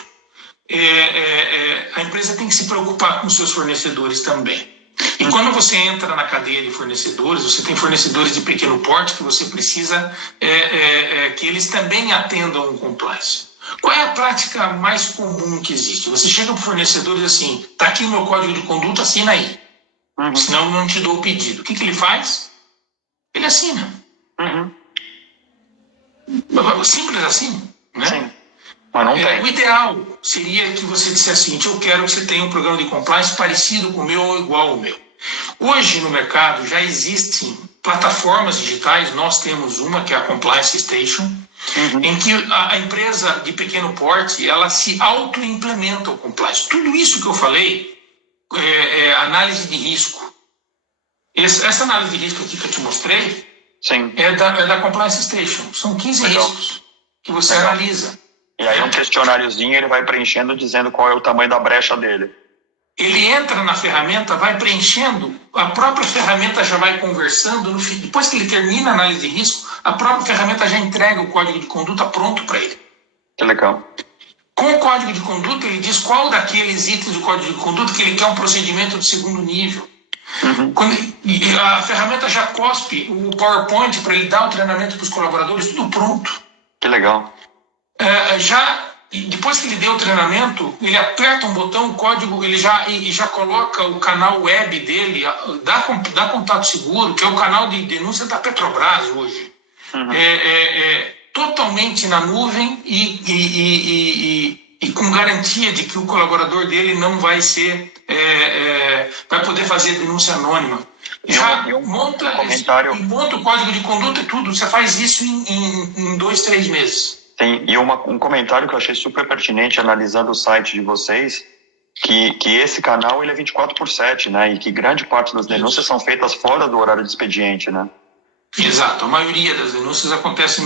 a empresa tem que se preocupar com os seus fornecedores também. E quando você entra na cadeia de fornecedores, você tem fornecedores de pequeno porte que você precisa que eles também atendam o compliance. Qual é a prática mais comum que existe? Você chega para o fornecedor e diz assim, está aqui o meu código de conduta, assina aí. Senão eu não te dou o pedido. O que ele faz? Ele assina. Simples assim, né? Sim. Mas não tem. O ideal seria que você dissesse o seguinte, eu quero que você tenha um programa de compliance parecido com o meu ou igual ao meu. Hoje no mercado já existem plataformas digitais, nós temos uma que é a Compliance Station, em que a empresa de pequeno porte, ela se auto-implementa o compliance. Tudo isso que eu falei é análise de risco. Essa análise de risco aqui que eu te mostrei Sim. é da Compliance Station. São 15 riscos que você analisa. E aí um questionáriozinho ele vai preenchendo dizendo qual é o tamanho da brecha dele. Ele entra na ferramenta, vai preenchendo, a própria ferramenta já vai conversando, depois que ele termina a análise de risco, a própria ferramenta já entrega o código de conduta pronto para ele. Que legal. Com o código de conduta, ele diz qual daqueles itens do código de conduta que ele quer um procedimento de segundo nível. A ferramenta já cospe o PowerPoint para ele dar o treinamento para os colaboradores, tudo pronto. Que legal. Depois que ele deu o treinamento, ele aperta um botão, o código, ele já coloca o canal web dele, dá contato seguro, que é o canal de denúncia da Petrobras hoje. Uhum. Totalmente na nuvem e com garantia de que o colaborador dele não vai ser, vai poder fazer denúncia anônima. Já monta o código de conduta e tudo, você faz isso em 2, 3 meses. Tem, e um comentário que eu achei super pertinente, analisando o site de vocês, que esse canal ele é 24/7, né? E que grande parte das denúncias são feitas fora do horário de expediente, né? Exato, a maioria das denúncias acontece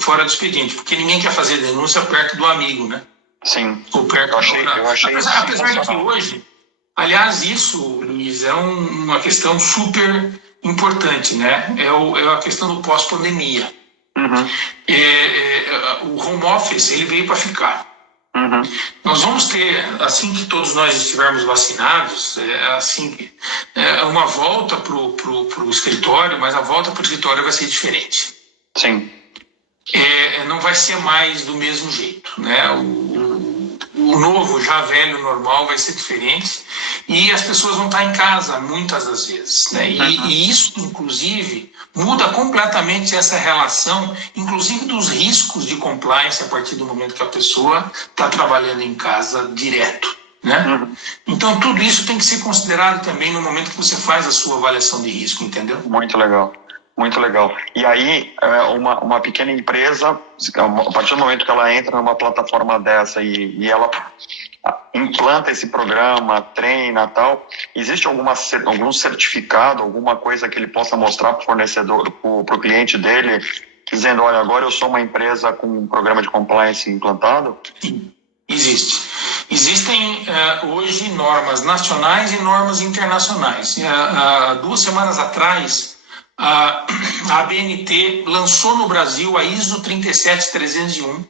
fora do expediente, porque ninguém quer fazer denúncia perto do amigo, né? Sim, ou perto eu achei apesar de que hoje, aliás, isso, Luiz, é uma questão super importante, né? É a questão do pós-pandemia. Uhum. O home office, ele veio para ficar. Uhum. Nós vamos ter, assim que todos nós estivermos vacinados, uma volta para o escritório, mas a volta para o escritório vai ser diferente. Sim. Não vai ser mais do mesmo jeito, né? O novo, já velho, normal vai ser diferente e as pessoas vão estar em casa muitas das vezes, né? E isso, inclusive, muda completamente essa relação, inclusive dos riscos de compliance a partir do momento que a pessoa está trabalhando em casa direto, né? Então, tudo isso tem que ser considerado também no momento que você faz a sua avaliação de risco, entendeu? Muito legal. Muito legal. E aí, uma pequena empresa, a partir do momento que ela entra numa plataforma dessa e ela implanta esse programa, treina e tal, existe algum certificado, alguma coisa que ele possa mostrar para o fornecedor, para o cliente dele, dizendo, olha, agora eu sou uma empresa com um programa de compliance implantado? Sim, existe. Existem hoje normas nacionais e normas internacionais. 2 semanas atrás, a ABNT lançou no Brasil a ISO 37301,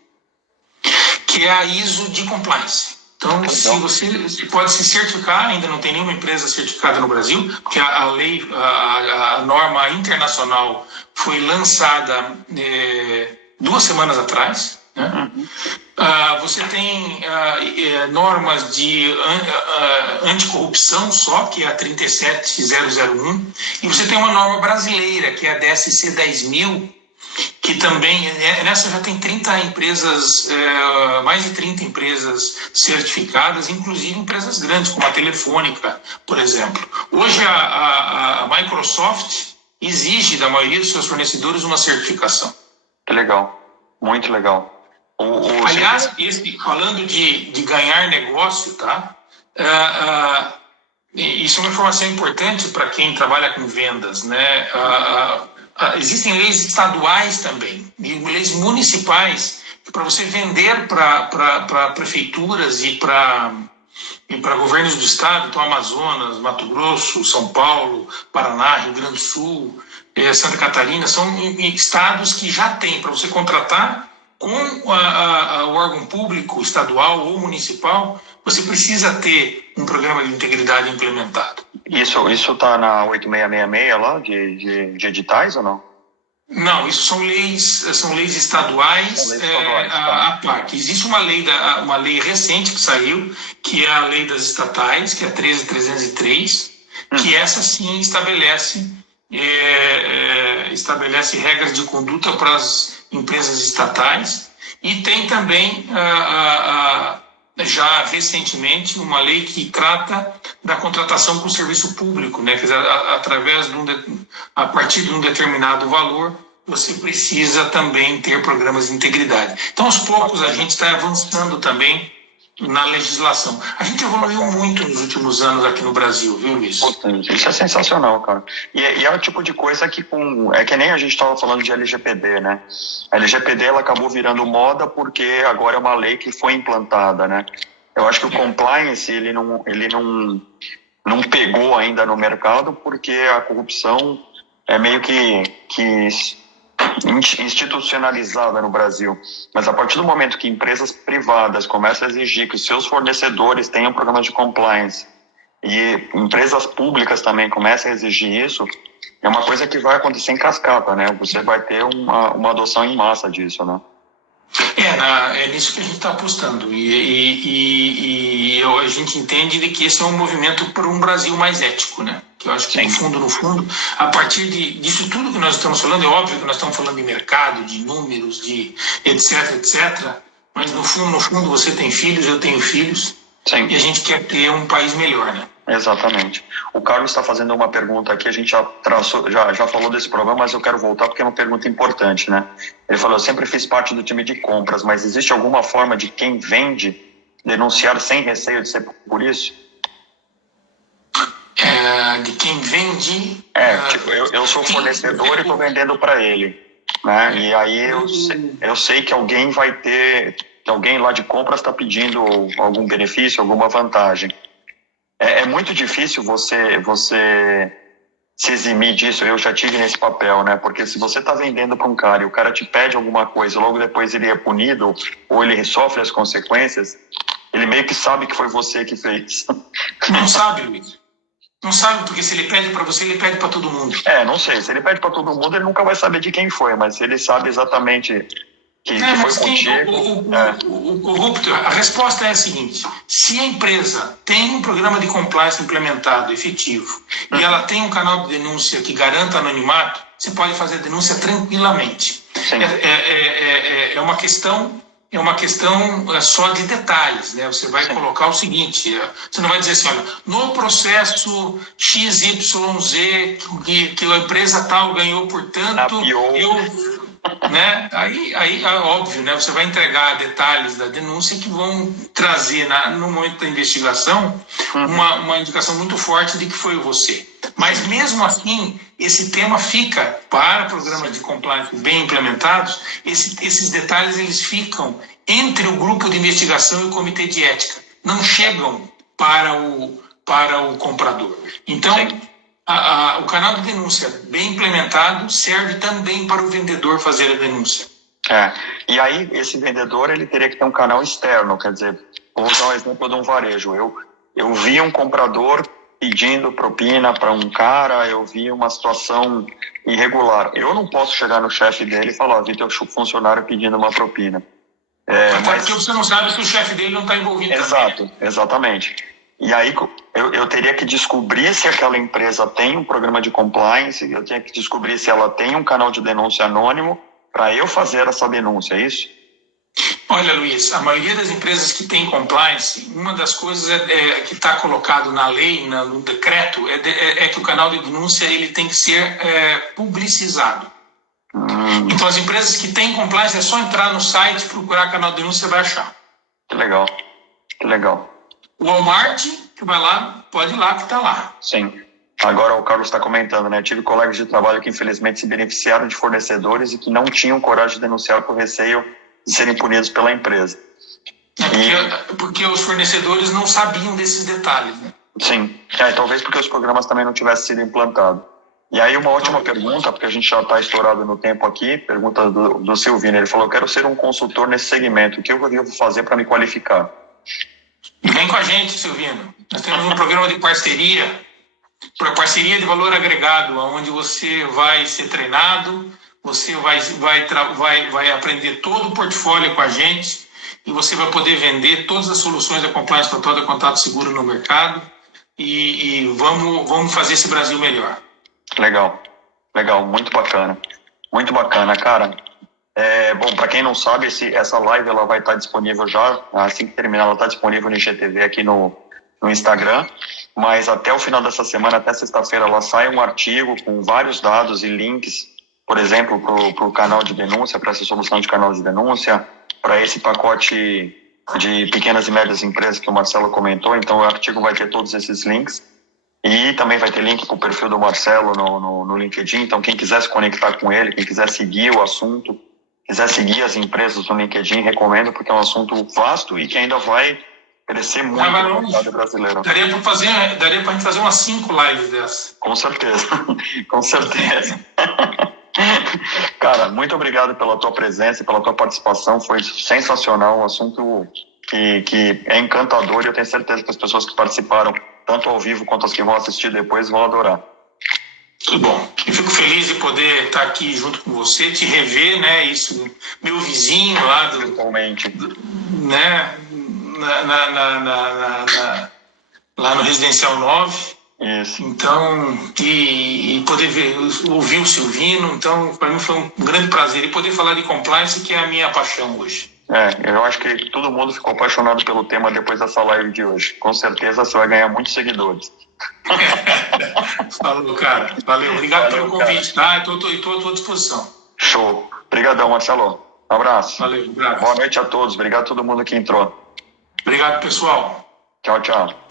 que é a ISO de compliance. Então, se você pode se certificar, ainda não tem nenhuma empresa certificada no Brasil, porque a norma internacional foi lançada 2 semanas atrás, né? Você tem normas de anticorrupção só, que é a 37001, e você tem uma norma brasileira, que é a DSC 10.000, que também, nessa já tem 30 empresas, mais de 30 empresas certificadas, inclusive empresas grandes, como a Telefônica, por exemplo. Hoje a Microsoft exige da maioria dos seus fornecedores uma certificação. Que legal, muito legal. Aliás, falando de ganhar negócio, tá? Isso é uma informação importante para quem trabalha com vendas, né? Existem leis estaduais também, e leis municipais, para você vender para prefeituras e para governos do estado, então Amazonas, Mato Grosso, São Paulo, Paraná, Rio Grande do Sul, Santa Catarina, são estados que já têm para você contratar com o órgão público, estadual ou municipal, você precisa ter um programa de integridade implementado. Isso está na 8666 lá, de editais ou não? Não, isso são leis estaduais, à parte. Existe uma lei recente que saiu, que é a lei das estatais, que é a 13.303, que essa sim estabelece regras de conduta para as empresas estatais, e tem também já recentemente uma lei que trata da contratação com o serviço público, né? Quer dizer, a partir de um determinado valor, você precisa também ter programas de integridade. Então, aos poucos, a gente está avançando também na legislação. A gente evoluiu muito nos últimos anos aqui no Brasil, viu, Luiz? Isso é sensacional, cara. E é o tipo de coisa que é que nem a gente estava falando de LGPD, né? A LGPD ela acabou virando moda porque agora é uma lei que foi implantada, né? Eu acho que o compliance ele não pegou ainda no mercado porque a corrupção é meio que institucionalizada no Brasil, mas a partir do momento que empresas privadas começam a exigir que os seus fornecedores tenham programas de compliance e empresas públicas também começam a exigir isso, é uma coisa que vai acontecer em cascata, né? Você vai ter uma adoção em massa disso, né? É nisso que a gente está apostando e a gente entende de que esse é um movimento para um Brasil mais ético, né? que eu acho que no fundo, a partir disso tudo que nós estamos falando, é óbvio que nós estamos falando de mercado, de números, de etc, mas no fundo você tem filhos, eu tenho filhos, Sim. E a gente quer ter um país melhor, né? Exatamente. O Carlos está fazendo uma pergunta aqui, a gente já falou desse problema, mas eu quero voltar porque é uma pergunta importante, né? Ele falou, eu sempre fiz parte do time de compras, mas existe alguma forma de quem vende denunciar sem receio de ser por isso? De quem vende... Tipo, eu sou fornecedor e estou vendendo para ele, né? E aí eu sei que alguém vai ter, que alguém lá de compras está pedindo algum benefício, alguma vantagem. É muito difícil você se eximir disso. Eu já tive nesse papel, né? Porque se você está vendendo para um cara e o cara te pede alguma coisa, logo depois ele é punido ou ele sofre as consequências, ele meio que sabe que foi você que fez. Não sabe, Luiz. Não sabe, porque se ele pede para você, ele pede para todo mundo. Não sei. Se ele pede para todo mundo, ele nunca vai saber de quem foi, mas se ele sabe exatamente que foi contigo... O corrupto, a resposta é a seguinte: se a empresa tem um programa de compliance implementado, efetivo, e ela tem um canal de denúncia que garanta anonimato, você pode fazer a denúncia tranquilamente. É uma questão só de detalhes, né? Você vai colocar o seguinte, você não vai dizer assim, olha, no processo XYZ que a empresa tal ganhou, portanto, né? Aí óbvio, né? Você vai entregar detalhes da denúncia que vão trazer no momento da investigação uma indicação muito forte de que foi você. Mas mesmo assim, esse tema fica para programas de compliance bem implementados. Esses detalhes eles ficam entre o grupo de investigação e o comitê de ética, não chegam para o comprador. Então o canal de denúncia bem implementado serve também para o vendedor fazer a denúncia. E aí esse vendedor ele teria que ter um canal externo, quer dizer, vou usar um exemplo de um varejo. Eu vi um comprador pedindo propina para um cara, eu vi uma situação irregular. Eu não posso chegar no chefe dele e falar, vi teu funcionário pedindo uma propina. Mas porque você não sabe se o chefe dele não está envolvido. Exato, exatamente. E aí eu teria que descobrir se aquela empresa tem um programa de compliance, eu tinha que descobrir se ela tem um canal de denúncia anônimo para eu fazer essa denúncia, é isso? Olha, Luiz, a maioria das empresas que tem compliance, uma das coisas que está colocado na lei, no decreto, é que o canal de denúncia ele tem que ser publicizado. Então, as empresas que têm compliance, é só entrar no site, procurar canal de denúncia, você vai achar. Que legal, que legal. O Walmart, que vai lá, pode ir lá que está lá. Sim. Agora o Carlos está comentando, né? Tive colegas de trabalho que infelizmente se beneficiaram de fornecedores e que não tinham coragem de denunciar por receio de serem punidos pela empresa. Porque os fornecedores não sabiam desses detalhes, né? Sim. Talvez porque os programas também não tivessem sido implantados. E aí uma última pergunta, porque a gente já está estourado no tempo aqui, pergunta do Silvino. Ele falou, eu quero ser um consultor nesse segmento. O que eu devo fazer para me qualificar? Vem com a gente, Silvino. Nós temos um programa de parceria de valor agregado, onde você vai ser treinado, você vai aprender todo o portfólio com a gente e você vai poder vender todas as soluções da compliance total da Contato Seguro no mercado e vamos fazer esse Brasil melhor. Legal, muito bacana, cara. Bom, para quem não sabe, essa live ela vai estar disponível já, assim que terminar, ela está disponível no IGTV aqui no Instagram, mas até o final dessa semana, até sexta-feira, ela sai um artigo com vários dados e links, por exemplo, para o canal de denúncia, para essa solução de canal de denúncia, para esse pacote de pequenas e médias empresas que o Marcelo comentou. Então o artigo vai ter todos esses links e também vai ter link para o perfil do Marcelo no LinkedIn. Então quem quiser se conectar com ele, quem quiser seguir o assunto, quiser seguir as empresas no LinkedIn, recomendo, porque é um assunto vasto e que ainda vai crescer muito no mercado brasileiro. Daria para a gente fazer umas 5 lives dessas. Com certeza, com certeza. Cara, muito obrigado pela tua presença e pela tua participação, foi sensacional, um assunto que é encantador e eu tenho certeza que as pessoas que participaram, tanto ao vivo quanto as que vão assistir depois, vão adorar. Tudo bom. Eu fico feliz de poder estar aqui junto com você, te rever, né? Isso, meu vizinho lá né? Lá no Residencial 9. Isso. Então, e poder ouvir o Silvino, então, para mim foi um grande prazer. E poder falar de compliance, que é a minha paixão hoje. Eu acho que todo mundo ficou apaixonado pelo tema depois dessa live de hoje. Com certeza você vai ganhar muitos seguidores. Falou, cara. Valeu. Obrigado pelo convite, tá? Estou à tua disposição. Show. Obrigadão, Marcelo. Um abraço. Valeu, um abraço. Boa noite a todos. Obrigado a todo mundo que entrou. Obrigado, pessoal. Tchau, tchau.